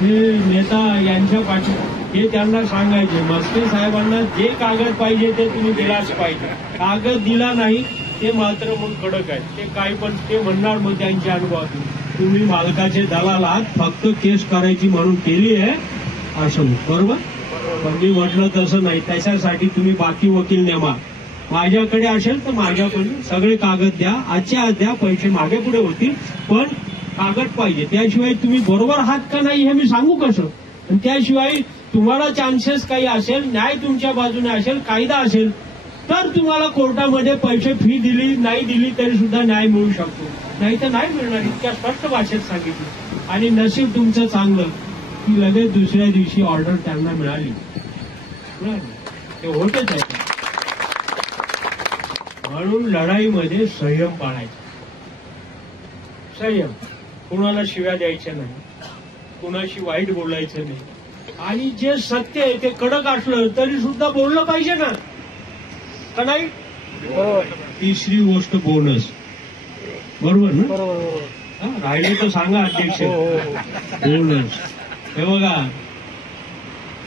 हे नेता यांच्या पाठी हे त्यांना सांगायचे मस्के साहेबांना जे कागद पाहिजे ते तुम्ही दिलाच पाहिजे. कागद दिला नाही ते मात्र मग कडक आहे. ते काय पण ते म्हणणार मग त्यांच्या अनुभवातून तुम्ही मालकाचे दलाल आहात, फक्त केस करायची म्हणून केली आहे असं. बरोबर. पण मी म्हटलं तसं नाही, त्याच्यासाठी तुम्ही बाकी वकील नेमा. माझ्याकडे असेल तर माझ्याकडे सगळे कागद द्या, आजच्या आज द्या, पैसे मागे पुढे होतील, पण कागद पाहिजे. त्याशिवाय तुम्ही बरोबर आहात का नाही हे मी सांगू कसं. आणि त्याशिवाय तुम्हाला चान्सेस काही असेल, न्याय तुमच्या बाजूने असेल, कायदा असेल तर तुम्हाला कोर्टामध्ये पैसे फी दिली नाही दिली तरी सुद्धा न्याय मिळू शकतो, नाही तर नाही मिळणार. इतक्या स्पष्ट भाषेत सांगितलं. आणि नशीब तुमचं चांगलं की लगेच दुसऱ्या दिवशी ऑर्डर त्यांना मिळाली. ते होतच आहे. म्हणून लढाईमध्ये संयम पाळायचा. संयम, कुणाला शिव्या द्यायच्या नाही, कुणाशी वाईट बोलायचं नाही, आणि जे सत्य आहे ते कडक असलं तरी सुद्धा बोललं पाहिजे ना, का नाही? तिसरी गोष्ट बोनस. बरोबर ना? राहिले तर सांगा अध्यक्ष. बोनस हे बघा,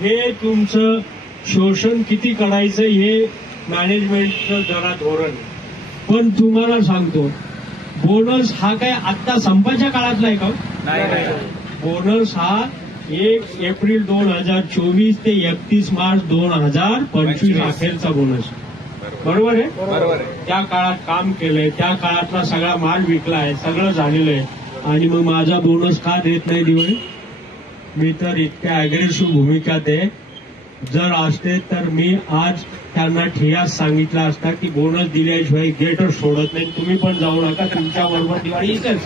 हे तुमचं शोषण किती करायचं हे मॅनेजमेंटचं जरा धोरण. पण तुम्हाला सांगतो, बोनस हा काय आता संपाच्या काळातला आहे का? बोनस हा 1 एप्रिल 2024 ते 31 मार्च 2025 अखेरचा बोनस. बरोबर आहे? त्या काळात काम केलंय, त्या काळातला सगळा माल विकलाय, सगळं झालेलं आहे, आणि मग माझा बोनस का देत नाही दिवाळी? मी तर इतक्या अग्रेसिव्ह भूमिकात आहे. जर असते तर मी आज त्यांना ठियास सांगितला असता की बोनस दिल्याशिवाय गेटच सोडत नाही, तुम्ही पण जाऊ नका, तुमच्या बरोबर दिवाळी इथेच.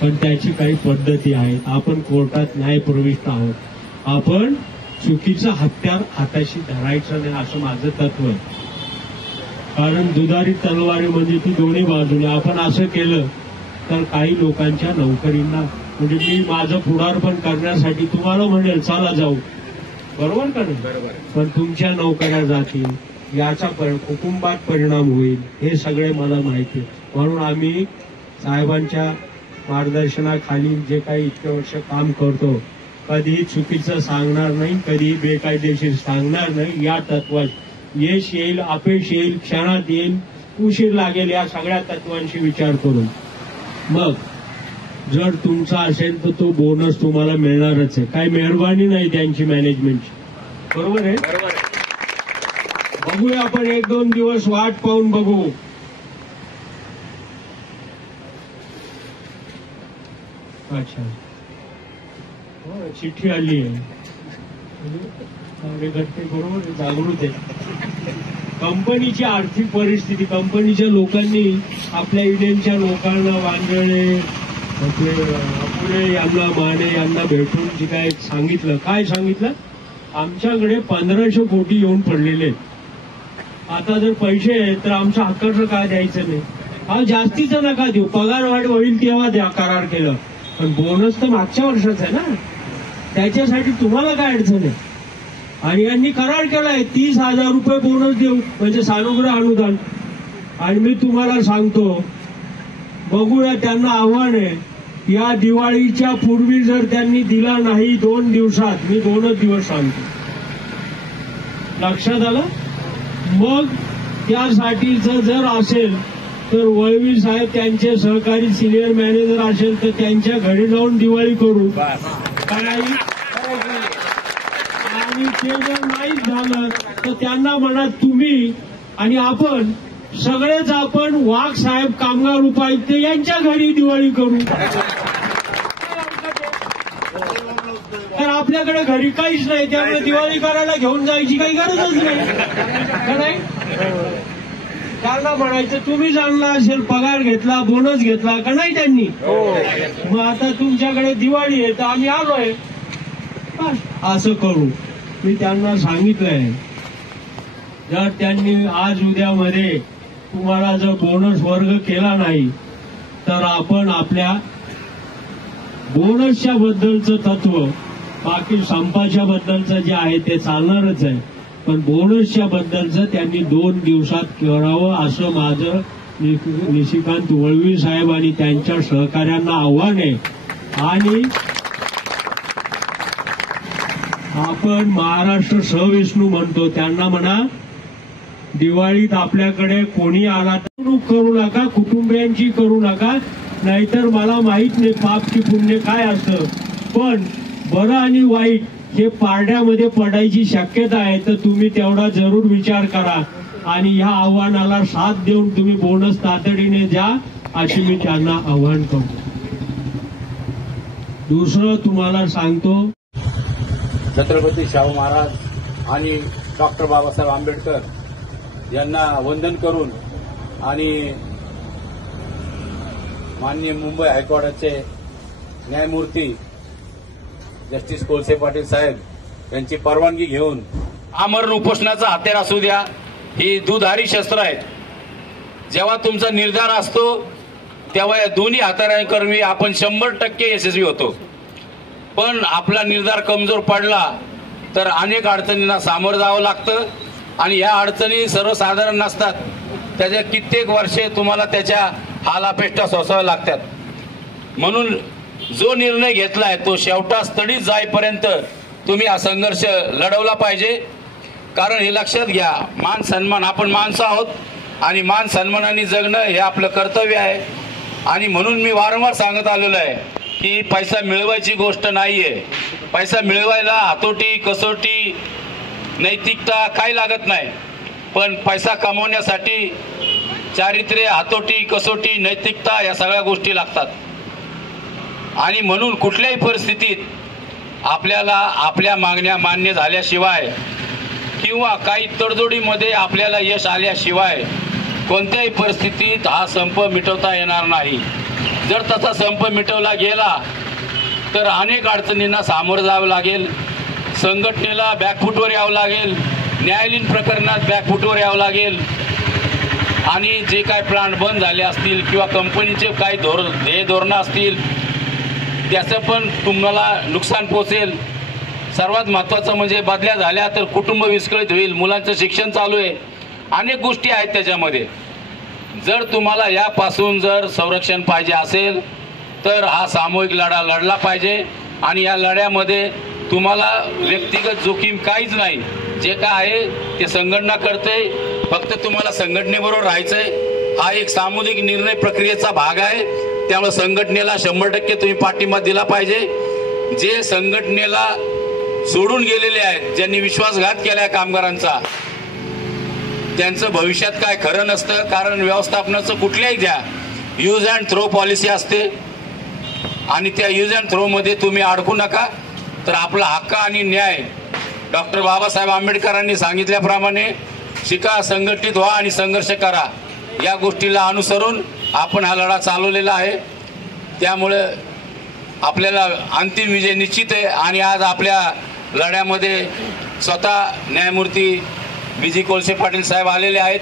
पण त्याची काही पद्धती आहेत. आपण कोर्टात न्यायप्रविष्ट आहोत. आपण चुकीचं हत्यार हाताशी धरायचं नाही, असं माझं तत्व आहे. कारण दुधारी तलवारीमध्ये ती दोन्ही बाजूने आपण असं केलं तर काही लोकांच्या नोकरींना, म्हणजे मी माझं पुढारपण करण्यासाठी तुम्हाला म्हणेल चला जाऊ, बरोबर का नाही? पण तुमच्या नोकऱ्या जातील, याचा कुटुंबात परिणाम होईल, हे सगळे मला माहिती आहे. म्हणून आम्ही साहेबांच्या मार्गदर्शनाखाली जे काही इतके वर्ष काम करतो, कधीही चुकीचं सांगणार नाही, कधीही बेकायदेशीर सांगणार नाही. या तत्वात यश येईल, अपयश येईल, क्षणात येईल, उशीर लागेल, या सगळ्या तत्वांशी विचार करून मग जर तुमचा असेल तर तो बोनस तुम्हाला मिळणारच आहे. काही मेहरबानी नाही त्यांची मॅनेजमेंटची. बरोबर आहे? बघूया आपण 1-2 दिवस वाट पाहून बघू. अच्छा, चिठ्ठी आली आहे. बरोबर, जागृत आहे. कंपनीची आर्थिक परिस्थिती, कंपनीच्या लोकांनी आपल्या इडेनच्या लोकांना, वांगळे, अपुरे यांना, माने यांना भेटून जे काय सांगितलं, काय सांगितलं? आमच्याकडे 1500 कोटी येऊन पडलेले आहेत. आता जर पैसे आहेत तर आमच्या हक्काचं काय द्यायचं नाही? हा जास्तीचं नका देऊ, पगार वाढ होईल तेव्हा द्या, करार केलं. पण बोनस तर मागच्या वर्षाचा आहे ना, त्याच्यासाठी तुम्हाला काय अडचण आहे? आणि यांनी करार केलाय 30,000 रुपये बोनस देऊ, म्हणजे सानुग्रह अनुदान. आणि मी तुम्हाला सांगतो, बघूया, त्यांना आव्हान आहे, या दिवाळीच्या पूर्वी जर त्यांनी दिला नाही 2 दिवसात, मी 2च दिवस सांगतो, लक्षात आलं? मग त्यासाठीचं जर असेल तर वळवी साहेब त्यांचे सहकारी सिनियर मॅनेजर असेल तर त्यांच्या घरी जाऊन दिवाळी करू, काय? आणि ते जर नाही झालं तर त्यांना म्हणा, तुम्ही आणि आपण सगळेच आपण वाघ साहेब, कामगार उपायुक्त यांच्या घरी दिवाळी करू. तर आपल्याकडे घरी काहीच नाही, त्यामुळे दिवाळी करायला घेऊन जायची काही गरजच नाही. त्यांना म्हणायचं, तुम्ही जाणला असेल, पगार घेतला, बोनस घेतला का नाही त्यांनी? मग आता तुमच्याकडे दिवाळी आहे तर आम्ही आलोय, असं करू. मी त्यांना सांगितलंय, जर त्यांनी आज उद्यामध्ये तुम्हाला जर बोनस वर्ग केला नाही तर आपण आपल्या बोनसच्या बद्दलचं तत्व, बाकी संपाच्या बद्दलचं जे आहे ते चालणारच आहे, पण बोनसच्या बद्दलचं त्यांनी 2 दिवसात करावं, असं माझं निशिकांत वळवी साहेब आणि त्यांच्या सहकाऱ्यांना आव्हान आहे. आणि आपण महाराष्ट्र सहविष्णू म्हणतो, त्यांना म्हणा, दिवाळीत आपल्याकडे कोणी आला तर करू नका, कुटुंबियांची करू नका, नाहीतर मला माहित नाही पाप की पुण्य काय असतं, पण बरं आणि वाईट हे पारड्यामध्ये पडायची शक्यता आहे. तर तुम्ही तेवढा जरूर विचार करा आणि ह्या आव्हानाला साथ देऊन तुम्ही बोनस तातडीने द्या, अशी मी त्यांना आव्हान करतो. दुसरं तुम्हाला सांगतो, छत्रपती शाहू महाराज आणि डॉक्टर बाबासाहेब आंबेडकर यांना वंदन करून आणि माननीय मुंबई हायकोर्टाचे न्यायमूर्ती जस्टिस कोळसे पाटील साहेब त्यांची परवानगी घेऊन आमरण उपोषणाचा हत्यार असू द्या, ही दुधारी शस्त्र आहेत. जेव्हा तुमचा निर्धार असतो तेव्हा या दोन्ही हत्यारांकरवी आपण 100% यशस्वी होतो. पण आपला निर्धार कमजोर पडला तर अनेक अडचणींना सामोरं जावं लागतं आणि या अडचणी सर्वसाधारण नसतात. त्याच्या कित्येक वर्षे तुम्हाला त्याच्या हालापेष्टा सोसाव्या लागतात. म्हणून जो निर्णय घेतलाय तो शेवटास्थळी जाईपर्यंत तुम्ही हा संघर्ष लढवला पाहिजे. कारण हे लक्षात घ्या, मान सन्मान, आपण माणसं आहोत आणि मान सन्मानाने जगणं हे आपलं कर्तव्य आहे. आणि म्हणून मी वारंवार सांगत आलेलो आहे की पैसा मिळवायची गोष्ट नाहीये. पैसा मिळवायला हातोटी, कसोटी, नैतिकता काही लागत नाही. पण पैसा कमवण्यासाठी चारित्र्य, हातोटी, कसोटी, नैतिकता या सगळ्या गोष्टी लागतात. आणि म्हणून कुठल्याही परिस्थितीत आपल्याला आपल्या मागण्या मान्य झाल्याशिवाय किंवा काही तडजोडीमध्ये आपल्याला यश आल्याशिवाय कोणत्याही परिस्थितीत हा संप मिटवता येणार नाही. जर तसा संप मिटवला गेला तर अनेक अडचणींना सामोरं जावं लागेल. संघटनेला बॅकफुटवर यावं लागेल, न्यायालयीन प्रकरणात बॅकफुटवर यावं लागेल आणि जे काय प्लांट बंद झाले असतील किंवा कंपनीचे काही धोरणं असतील त्याचं पण तुम्हाला नुकसान पोचेल. सर्वात महत्त्वाचं म्हणजे बदल्या झाल्या तर कुटुंब विस्कळीत होईल, मुलांचं शिक्षण चालू आहे, अनेक गोष्टी आहेत त्याच्यामध्ये. जर तुम्हाला यापासून जर संरक्षण पाहिजे असेल तर हा सामूहिक लढा लढला पाहिजे. आणि या लढ्यामध्ये तुम्हाला व्यक्तिगत जोखीम काहीच नाही. जे काय आहे ते संघटना करते, फक्त तुम्हाला संघटनेबरोबर राहायचंय. हा एक सामुदायिक निर्णय प्रक्रियेचा भाग आहे. त्यामुळे संघटनेला 100% तुम्ही पाठिंबा दिला पाहिजे. जे संघटनेला सोडून गेलेले आहेत, ज्यांनी विश्वासघात केलाय कामगारांचा, त्यांचं भविष्यात काय खरं नसतं. कारण व्यवस्थापनाचं कुठल्याही द्या यूज अँड थ्रो पॉलिसी असते आणि त्या यूज अँड थ्रो मध्ये तुम्ही अडकू नका. तर आपला हक्क आणि न्याय डॉक्टर बाबासाहेब आंबेडकरांनी सांगितल्याप्रमाणे शिका, संघटित व्हा आणि संघर्ष करा, या गोष्टीला अनुसरून आपण हा लढा चालवलेला आहे. त्यामुळे आपल्याला अंतिम विजय निश्चित आहे. आणि आज आपल्या लढ्यामध्ये स्वतः न्यायमूर्ती बी.जी. कोळसे पाटील साहेब आलेले आहेत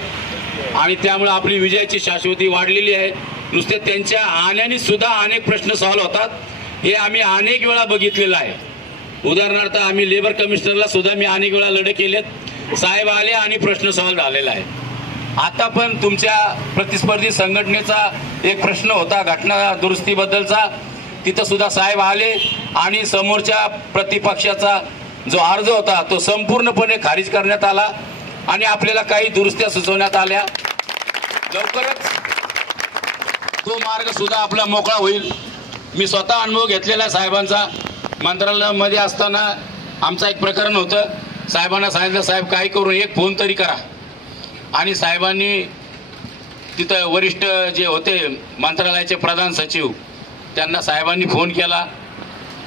आणि त्यामुळे आपली विजयाची शाश्वती वाढलेली आहे. नुसते त्यांच्या आण्याने सुद्धा अनेक प्रश्न सॉल्व्ह होतात, हे आम्ही अनेक वेळा बघितलेलं आहे. उदाहरणार्थ आम्ही लेबर कमिशनरला सुद्धा मी अनेक वेळा लढे केलेत, साहेब आले आणि प्रश्न सॉल्व्ह झालेला आहे. आता पण तुमच्या प्रतिस्पर्धी संघटनेचा एक प्रश्न होता घटना दुरुस्तीबद्दलचा, तिथं सुद्धा साहेब आले आणि समोरच्या प्रतिपक्षाचा जो अर्ज होता तो संपूर्णपणे खारिज करण्यात आला आणि आपल्याला काही दुरुस्त्या सुचवण्यात आल्या. लवकरच तो मार्ग सुद्धा आपला मोकळा होईल. मी स्वतः अनुभव घेतलेला साहेबांचा. मंत्रालयामध्ये असताना आमचं एक प्रकरण होतं. साहेबांना सांगितलं, साहेब काय करून एक फोन तरी करा. आणि साहेबांनी तिथं वरिष्ठ जे होते मंत्रालयाचे प्रधान सचिव, त्यांना साहेबांनी फोन केला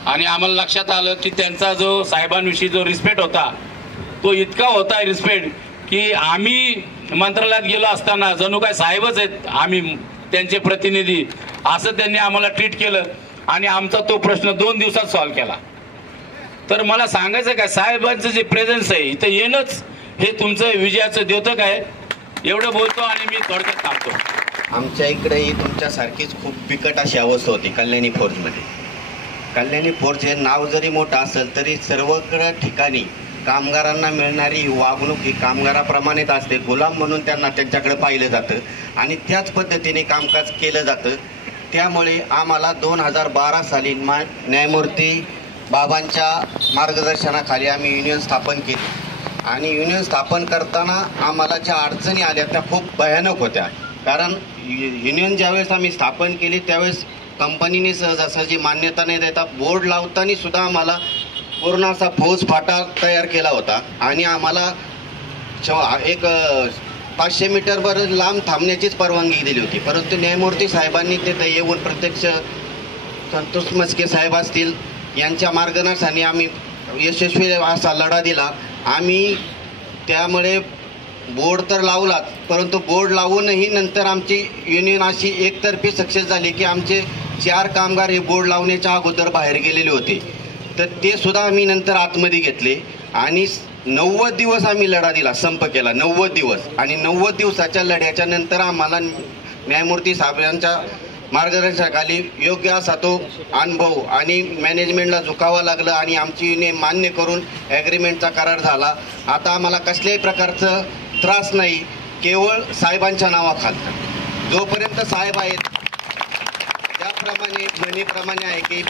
आणि आम्हाला लक्षात आलं की त्यांचा जो साहेबांविषयी जो रिस्पेक्ट होता तो इतका होता रिस्पेक्ट की आम्ही मंत्रालयात गेलो असताना जणू काय साहेबच आहेत, आम्ही त्यांचे प्रतिनिधी, असं त्यांनी आम्हाला ट्रीट केलं आणि आमचा तो प्रश्न 2 दिवसात सॉल्व्ह केला. तर मला सांगायचं काय, साहेबांचं जे प्रेझेन्स आहे इथं येणंच हे तुमचं विजयाचं द्योतक आहे. एवढं बोलतो आणि मी थोडक्यात थांबतो. आमच्या इकडेही तुमच्यासारखीच खूप बिकट अशी अवस्था होती कल्याणी फोर्समध्ये. कल्याणी फोर्स हे नाव जरी मोठं असेल तरी सर्वकडे ठिकाणी कामगारांना मिळणारी वागणूक ही कामगाराप्रमाणेच असते. गुलाम म्हणून त्यांच्याकडे पाहिलं जातं आणि त्याच पद्धतीने कामकाज केलं जातं. त्यामुळे आम्हाला 2012 साली न्यायमूर्ती बाबांच्या मार्गदर्शनाखाली आम्ही युनियन स्थापन केली आणि युनियन स्थापन करताना आम्हाला ज्या अडचणी आल्या त्या खूप भयानक होत्या. कारण युनियन ज्यावेळेस आम्ही स्थापन केली त्यावेळेस कंपनीने सहजासहजी मान्यता नाही देता बोर्ड लावताना सुद्धा आम्हाला पूर्ण असा फौज फाटा तयार केला होता आणि आम्हाला एक 500 मीटरवर लांब थांबण्याचीच परवानगी दिली होती. परंतु न्यायमूर्ती साहेबांनी तिथे येऊन प्रत्यक्ष संतोष मस्के साहेब असतील यांच्या मार्गदर्शनाने आम्ही यशस्वी असा लढा दिला. आम्ही त्यामुळे बोर्ड तर लावलाच, परंतु बोर्ड लावूनही नंतर आमची युनियन अशी एकतर्फी सक्सेस झाली की आमचे 4 कामगार हे बोर्ड लावण्याच्या अगोदर बाहेर गेलेले होते. तर ते सुद्धा आम्ही नंतर आतमध्ये घेतले आणि 90 दिवस आम्ही लढा दिला, संप केला 90 दिवस. आणि 90 दिवसाच्या लढ्याच्या नंतर आम्हाला न्यायमूर्ती साहेबांच्या मार्गदर्शनाखाली योग्य असा तो अनुभव आणि मॅनेजमेंटला झुकावं लागलं आणि आमची युनियन मान्य करून ॲग्रीमेंटचा करार झाला. आता आम्हाला कसल्याही प्रकारचं त्रास नाही, केवळ साहेबांच्या नावाखाली. जोपर्यंत साहेब आहेत त्याप्रमाणे म्हणीप्रमाणे आहे की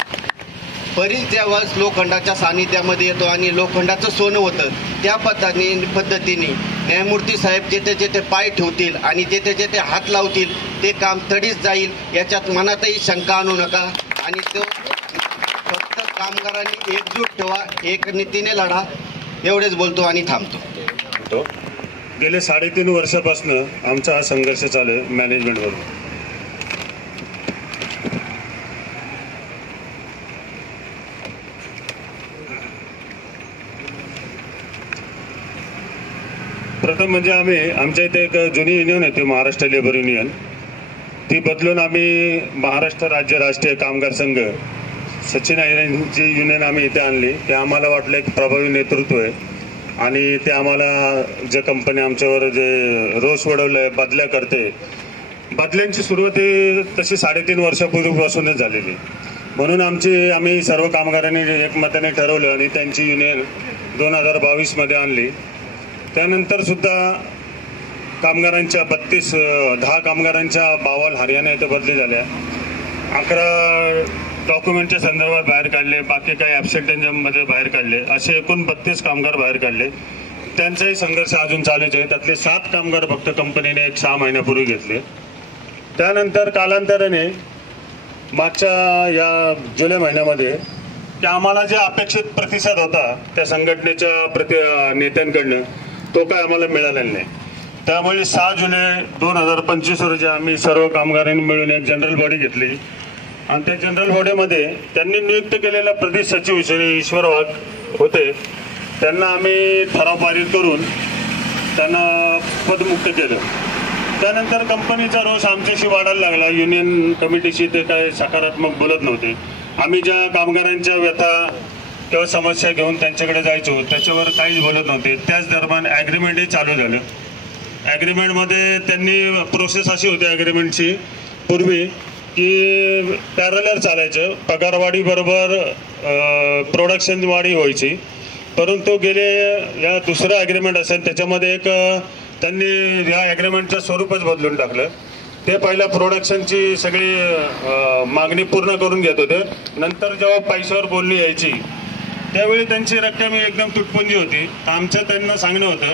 बरीच ज्यावेळेस लोखंडाच्या सानिध्यामध्ये येतो आणि लोखंडाचं सोनं होतं, त्या पद्धतीने न्यायमूर्ती साहेब जेथे जेथे पाय ठेवतील आणि जेथे जेथे हात लावतील ते काम तडीच जाईल, याच्यात मनातही शंका आणू नका. आणि तो फक्त कामगारांनी एकजूट ठेवा, एक नीतीने लढा, एवढेच बोलतो आणि थांबतो. गेले 3.5 वर्षापासून आमचा हा संघर्ष चालू आहे मॅनेजमेंटवर. प्रथम म्हणजे आमच्या इथे एक जुनी युनियन होती महाराष्ट्र लेबर युनियन, ती बदलून आम्ही महाराष्ट्र राज्य राष्ट्रीय कामगार संघ सचिन अय्यरांची युनियन आम्ही इथे आणली. ते आम्हाला वाटलं एक प्रभावी नेतृत्व आहे आणि ते आम्हाला जे कंपनी आमच्यावर जे रोष वळवलंय बदल्या करते, बदल्यांची सुरुवात तशी 3.5 वर्षापूर्वीपासूनच झालेली. म्हणून आम्ही सर्व कामगारांनी एकमताने ठरवलं आणि त्यांची युनियन 2022 मध्ये आणली. त्यानंतर सुद्धा कामगारांच्या 10 कामगारांच्या 52 हरियाणा इथे बदली झाल्या, 11 डॉक्युमेंटच्या संदर्भात बाहेर काढले, बाकी काही ॲब्सेंटेजमध्ये बाहेर काढले, असे एकूण 32 कामगार बाहेर काढले. त्यांचाही संघर्ष अजून चालूच आहे. त्यातले 7 कामगार फक्त कंपनीने 6 महिन्यापूर्वी घेतले. त्यानंतर कालांतराने मागच्या या जुलै महिन्यामध्ये की आम्हाला जे अपेक्षित प्रतिसाद होता त्या संघटनेच्या नेत्यांकडनं तो काय आम्हाला मिळालेला नाही. त्यामुळे 6 जुलै 2025 रोजी आम्ही सर्व कामगारांनी मिळून एक जनरल बॉडी घेतली आणि त्या जनरल बॉडीमध्ये त्यांनी नियुक्त केलेला प्रदेश सचिव श्री ईश्वर वाघ होते, त्यांना आम्ही ठराव पारित करून त्यांना पदमुक्त केलं. त्यानंतर कंपनीचा रोष आमच्याशी वाढायला लागला. युनियन कमिटीशी ते काय सकारात्मक बोलत नव्हते. आम्ही ज्या कामगारांच्या व्यथा किंवा समस्या घेऊन त्यांच्याकडे जायचो त्याच्यावर काहीच बोलत नव्हते. त्याच दरम्यान ॲग्रीमेंटही चालू झालं. ॲग्रीमेंटमध्ये त्यांनी प्रोसेस अशी होती ॲग्रीमेंटची पूर्वी की पॅरलर चालायचं, पगारवाढी बरोबर प्रोडक्शन वाढी व्हायची. परंतु गेले या दुसरं ॲग्रीमेंट असेल त्याच्यामध्ये एक त्यांनी या ॲग्रीमेंटचं स्वरूपच बदलून टाकलं. ते पहिल्या प्रोडक्शनची सगळी मागणी पूर्ण करून घेत होते. नंतर जेव्हा पैशावर बोलणी यायची त्यावेळी त्यांची रक्कम एकदम तुटपुंजी होती. आमचं त्यांना सांगणं होतं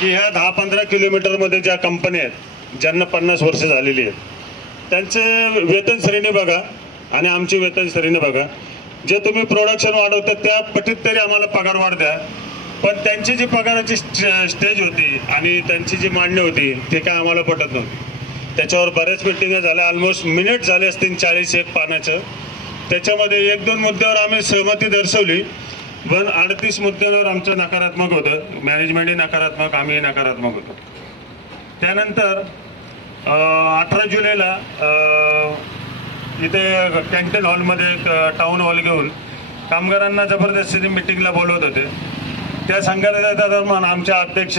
की ह्या 10-15 किलोमीटरमध्ये ज्या कंपन्या आहेत ज्यांना 50 वर्ष झालेली आहेत त्यांचे वेतन श्रेणी बघा आणि आमची वेतन श्रेणी बघा. जे तुम्ही प्रोडक्शन वाढवतात त्या पटीत तरी आम्हाला पगार वाढ द्या. पण त्यांची जी पगाराची स्टेज होती आणि त्यांची जी मांडणी होती ते काय आम्हाला पटत नव्हती. त्याच्यावर बऱ्याच मिटिंगा झाल्या, ऑलमोस्ट मिनिट झाले असतील 40-1 पानाचं. त्याच्यामध्ये 1-2 मुद्द्यावर आम्ही सहमती दर्शवली, पण 38 मुद्द्यांवर आमचं नकारात्मक होतं. मॅनेजमेंटही नकारात्मक, आम्ही नकारात्मक होतो. त्यानंतर 18 जुलैला इथे कॅन्टीन हॉलमध्ये एक टाऊन हॉल घेऊन कामगारांना जबरदस्तीने मिटिंगला बोलवत होते. त्या संघटनेच्या दरम्यान आमचे अध्यक्ष,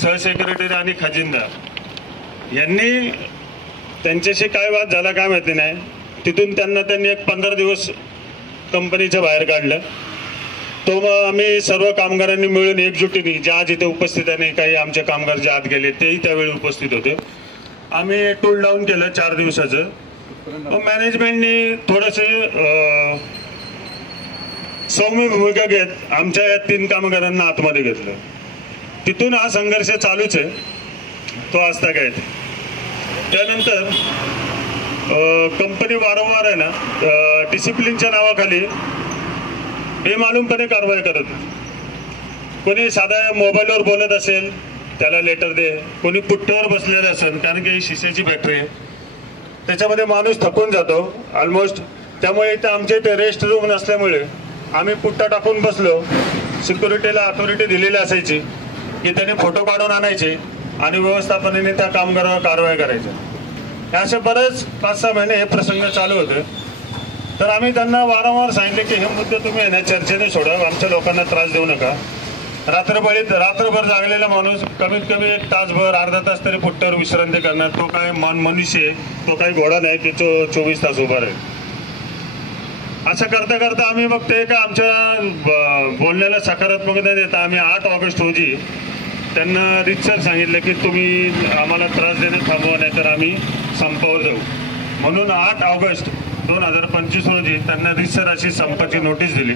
सहसेक्रेटरी आणि खजिनदार यांनी त्यांच्याशी काय वाद झाला काय माहिती नाही, तिथून त्यांनी एक 15 दिवस कंपनीच्या बाहेर काढलं. तो मग आम्ही सर्व कामगारांनी मिळून एकजुटीने, जे आज इथे उपस्थित आहे, काही आमचे कामगार जे आत गेले तेही त्यावेळी उपस्थित होते, आम्ही टूल डाऊन केलं 4 दिवसाचं. मॅनेजमेंटनी थोडेसे सौम्य भूमिका घेत आमच्या या 3 कामगारांना आतमध्ये घेतलं. तिथून हा संघर्ष चालूच आहे, तो असता काय. त्यानंतर कंपनी वारंवार आहे ना डिसिप्लिनच्या नावाखाली बेमालूमपणे कारवाई करत. कोणी साधा मोबाईलवर बोलत असेल त्याला लेटर दे, कोणी पुट्ट्यावर बसलेलं असेल, कारण की ही शिशेची फॅक्टरी आहे, त्याच्यामध्ये माणूस थकून जातो ऑलमोस्ट. त्यामुळे इथे आमच्या इथे रेस्ट रूम नसल्यामुळे आम्ही पुट्टा टाकून बसलो. सिक्युरिटीला अथॉरिटी दिलेली असायची की त्याने फोटो काढून आणायचे आणि व्यवस्थापनाने त्या कामगारावर कारवाई करायची. असे बरेच 5-6 महिने हे प्रसंग चालू होते. तर आम्ही त्यांना वारंवार सांगितले की हे मुद्दे तुम्ही ना चर्चेने सोडा, आमच्या लोकांना त्रास देऊ नका. रात्रभर जागलेला माणूस कमीत कमी 1 तासभर अर्धा तास तरी पुट्ट्यावर विश्रांती करणार. तो काय मनुष्य आहे, तो काही घोडा नाही की तो 24 तास उभा राहील. असं करता करता आम्ही मग ते का आमच्या बोलण्याला सकारात्मकता देता आम्ही 8 ऑगस्ट रोजी त्यांना रितसर सांगितलं की तुम्ही आम्हाला त्रास देणं थांबवा, नाही तर आम्ही संपावर जाऊ. म्हणून 8 ऑगस्ट 2025 रोजी त्यांना रितसर अशी संपाची नोटीस दिली.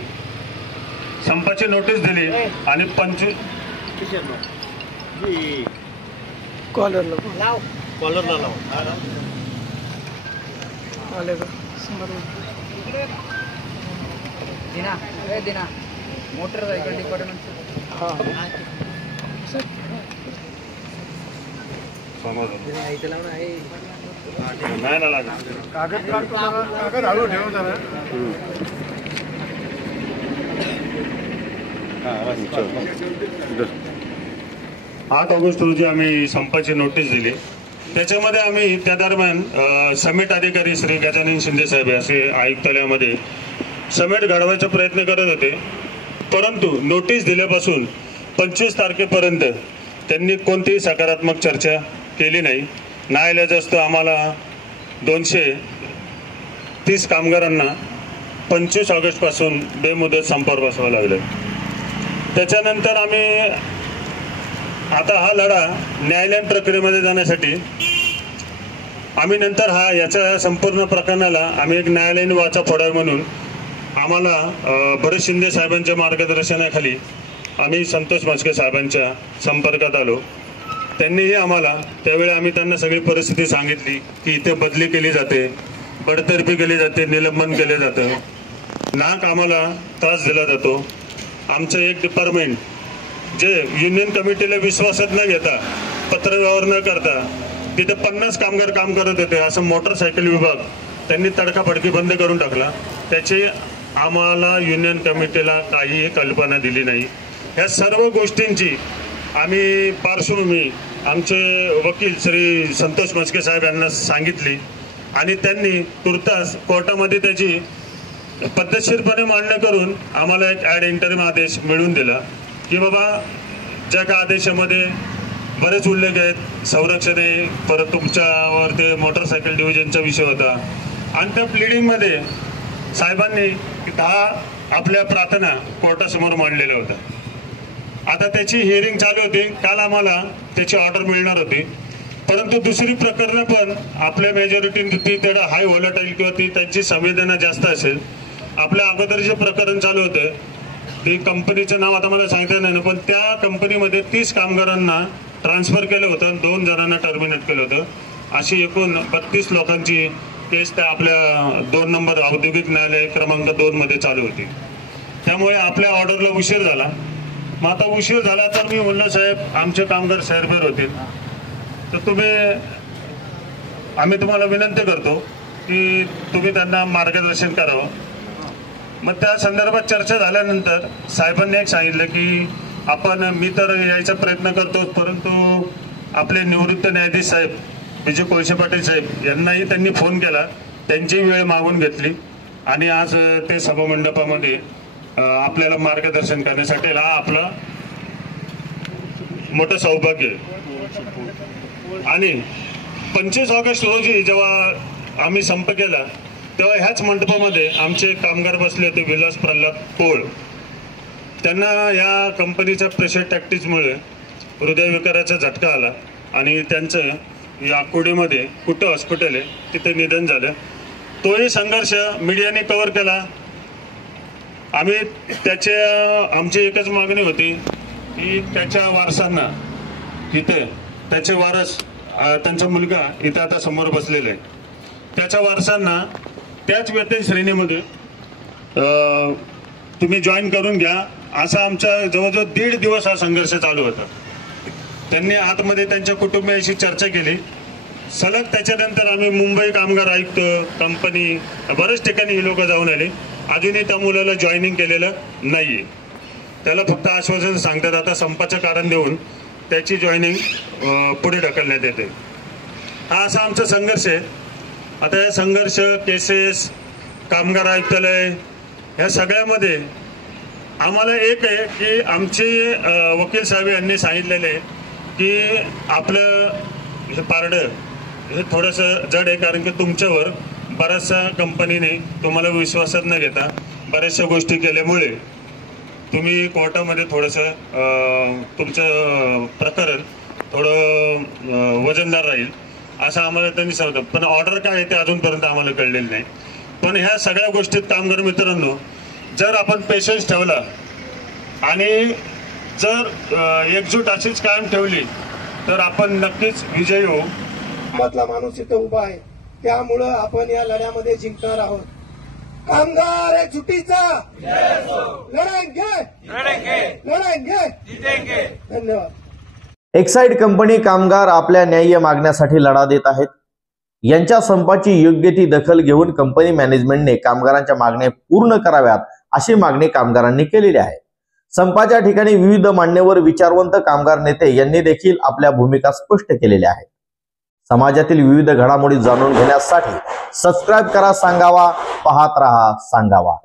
आणि 25 मोटरसायकल डिपार्टमेंट नाही ना लागत. कागद हळू ठेव जरा. 8 ऑगस्ट रोजी आम्ही संपाची नोटीस दिली. त्याच्यामध्ये आम्ही त्या दरम्यान समेट अधिकारी श्री गजानन शिंदे साहेब असे आयुक्तालयामध्ये समेट घडवायचा प्रयत्न करत होते. परंतु नोटीस दिल्यापासून 25 तारखेपर्यंत त्यांनी कोणतीही सकारात्मक चर्चा केली नाही. न्यायालयाचं आम्हाला 230 कामगारांना 25 ऑगस्टपासून बेमुदत संपावर बसावं लागलं. त्याच्यानंतर आम्ही आता हा लढा न्यायालयीन प्रक्रियेमध्ये जाण्यासाठी आम्ही नंतर याच्या संपूर्ण प्रकरणाला आम्ही एक न्यायालयीन वाचा फोडावी म्हणून आम्हाला भरत शिंदे साहेबांच्या मार्गदर्शनाखाली आम्ही संतोष म्हस्के साहेबांच्या संपर्कात आलो. त्यांनीही आम्हाला त्यावेळी आम्ही त्यांना सगळी परिस्थिती सांगितली की इथे बदली केली जाते, बडतर्फी केली जाते, निलंबन केलं जातं, नाक आम्हाला त्रास दिला जातो. आमचं एक डिपार्टमेंट जे युनियन कमिटीला विश्वासात न घेता पत्रव्यवहार न करता तिथे 50 कामगार काम करत होते असं मोटरसायकल विभाग त्यांनी तडकाफडकी बंद करून टाकला. त्याची आम्हाला युनियन कमिटीला काहीही कल्पना दिली नाही. ह्या सर्व गोष्टींची आम्ही पार्श्वभूमी आमचे वकील श्री संतोष म्हस्के साहेब यांना सांगितली आणि त्यांनी तुर्तास कोर्टामध्ये त्याची पद्धतशीरपणे मांडणी करून आम्हाला एक ॲड इंटरिम आदेश मिळवून दिला की बाबा ज्या का आदेशामध्ये बरेच उल्लेख आहेत, संरक्षण आहे, परत तुमच्यावर ते मोटरसायकल डिव्हिजनचा विषय होता आणि त्या प्लिडिंगमध्ये साहेबांनी 10 आपल्या प्रार्थना कोर्टासमोर मांडलेल्या होत्या. आता त्याची हिअरिंग चालू होती. काल आम्हाला त्याची ऑर्डर मिळणार होती. परंतु दुसरी प्रकरणं पण आपल्या मेजॉरिटीने ती तेवढं हाय व्हॉलेटाईल किंवा ती त्यांची संवेदना जास्त असेल. आपल्या अगोदर जे प्रकरण चालू होतं ते कंपनीचं नाव आता मला सांगता नाही, पण त्या कंपनीमध्ये 30 कामगारांना ट्रान्सफर केलं होतं आणि 2 जणांना टर्मिनेट केलं होतं. अशी एकूण 32 लोकांची केस त्या आपल्या 2 नंबर औद्योगिक न्यायालय क्रमांक 2 मध्ये चालू होती. त्यामुळे आपल्या ऑर्डरला उशीर झाला. मग आता उशीर झाला तर मी म्हणलं साहेब आमचे कामगार सैरभैर होतील तर आम्ही तुम्हाला विनंती करतो की तुम्ही त्यांना मार्गदर्शन करावं. मग त्या संदर्भात चर्चा झाल्यानंतर साहेबांनी एक सांगितलं की मी तर यायचा प्रयत्न करतो, परंतु आपले निवृत्त न्यायाधीश साहेब विजय कोळसे पाटील साहेब यांनाही त्यांनी फोन केला, त्यांची वेळ मागून घेतली आणि आज ते सभामंडपामध्ये आपल्याला मार्गदर्शन करण्यासाठी हा आपला मोठं सौभाग्य आहे. आणि 25 ऑगस्ट रोजी जेव्हा आम्ही संप केला तेव्हा ह्याच मंडपामध्ये आमचे कामगार बसले होते, विलास प्रल्हाद पोळ. त्यांना या कंपनीच्या प्रेशर टॅक्टिसमुळे हृदयविकाराचा झटका आला आणि त्यांचं याकोडीमध्ये कुठं हॉस्पिटल आहे तिथे निधन झालं. तोही संघर्ष मीडियाने कव्हर केला. आमची एकच मागणी होती की त्याच्या वारसांना तिथे त्याचे वारस त्यांचा मुलगा इथं आता समोर बसलेला आहे, त्याच्या वारसांना त्याच वेतन श्रेणीमध्ये तुम्ही जॉईन करून घ्या. असा आमचा जवळजवळ 1.5 दिवस हा संघर्ष चालू होता. त्यांनी आतमध्ये त्यांच्या कुटुंबियांशी चर्चा केली. सलग त्याच्यानंतर आम्ही मुंबई कामगार आयुक्त कंपनी बऱ्याच ठिकाणी ही लोक जाऊन आले. अजूनही त्या मुलाला जॉईनिंग केलेलं नाहीये. त्याला फक्त आश्वासन सांगतात आता संपाचं कारण देऊन त्याची जॉईनिंग पुढे ढकलण्यात येते. हा असा आमचा संघर्ष आहे. आता या संघर्ष केसेस कामगार आयुक्तालय, ह्या सगळ्यामध्ये आम्हाला एक आहे की आमचे वकील साहेब यांनी सांगितलेले की आपलं हे पारडं हे थोडंसं जड आहे, कारण की तुमच्यावर बऱ्याचशा कंपनीने तुम्हाला विश्वासात न घेता बऱ्याचशा गोष्टी केल्यामुळे तुम्ही कोर्टामध्ये थोडंसं तुमचं प्रकरण थोडं वजनदार राहील असं आम्हाला त्यांनी सांगितलं. पण ऑर्डर काय आहे ते अजूनपर्यंत आम्हाला कळलेलं नाही. पण ह्या सगळ्या गोष्टीत कामगार मित्रांनो, जर आपण पेशन्स ठेवला आणि जर एकजूट अशीच कायम ठेवली तर आपण नक्कीच विजयी होऊ. मधला माणूस इथं उभा आहे, त्यामुळं आपण या लढ्यामध्ये जिंकणार आहोत. कामगार एकजुटीचा लढाएंगे, धन्यवाद. एक्साईड कंपनी कामगार आपल्या न्याय्य मागण्यासाठी लढा देत आहेत. यांच्या संपाची योग्य ती दखल घेऊन कंपनी मॅनेजमेंटने कामगारांच्या मागण्या पूर्ण कराव्यात अशी मागणी कामगारांनी केलेली आहे. संपाच्या ठिकाणी विविध मान्यवर विचारवंत कामगार नेते यांनी देखील आपल्या भूमिका स्पष्ट केलेल्या आहेत. समाजातील विविध घडामोडी जाणून घेण्यासाठी सबस्क्राईब करा सांगावा, पाहत रहा सांगावा.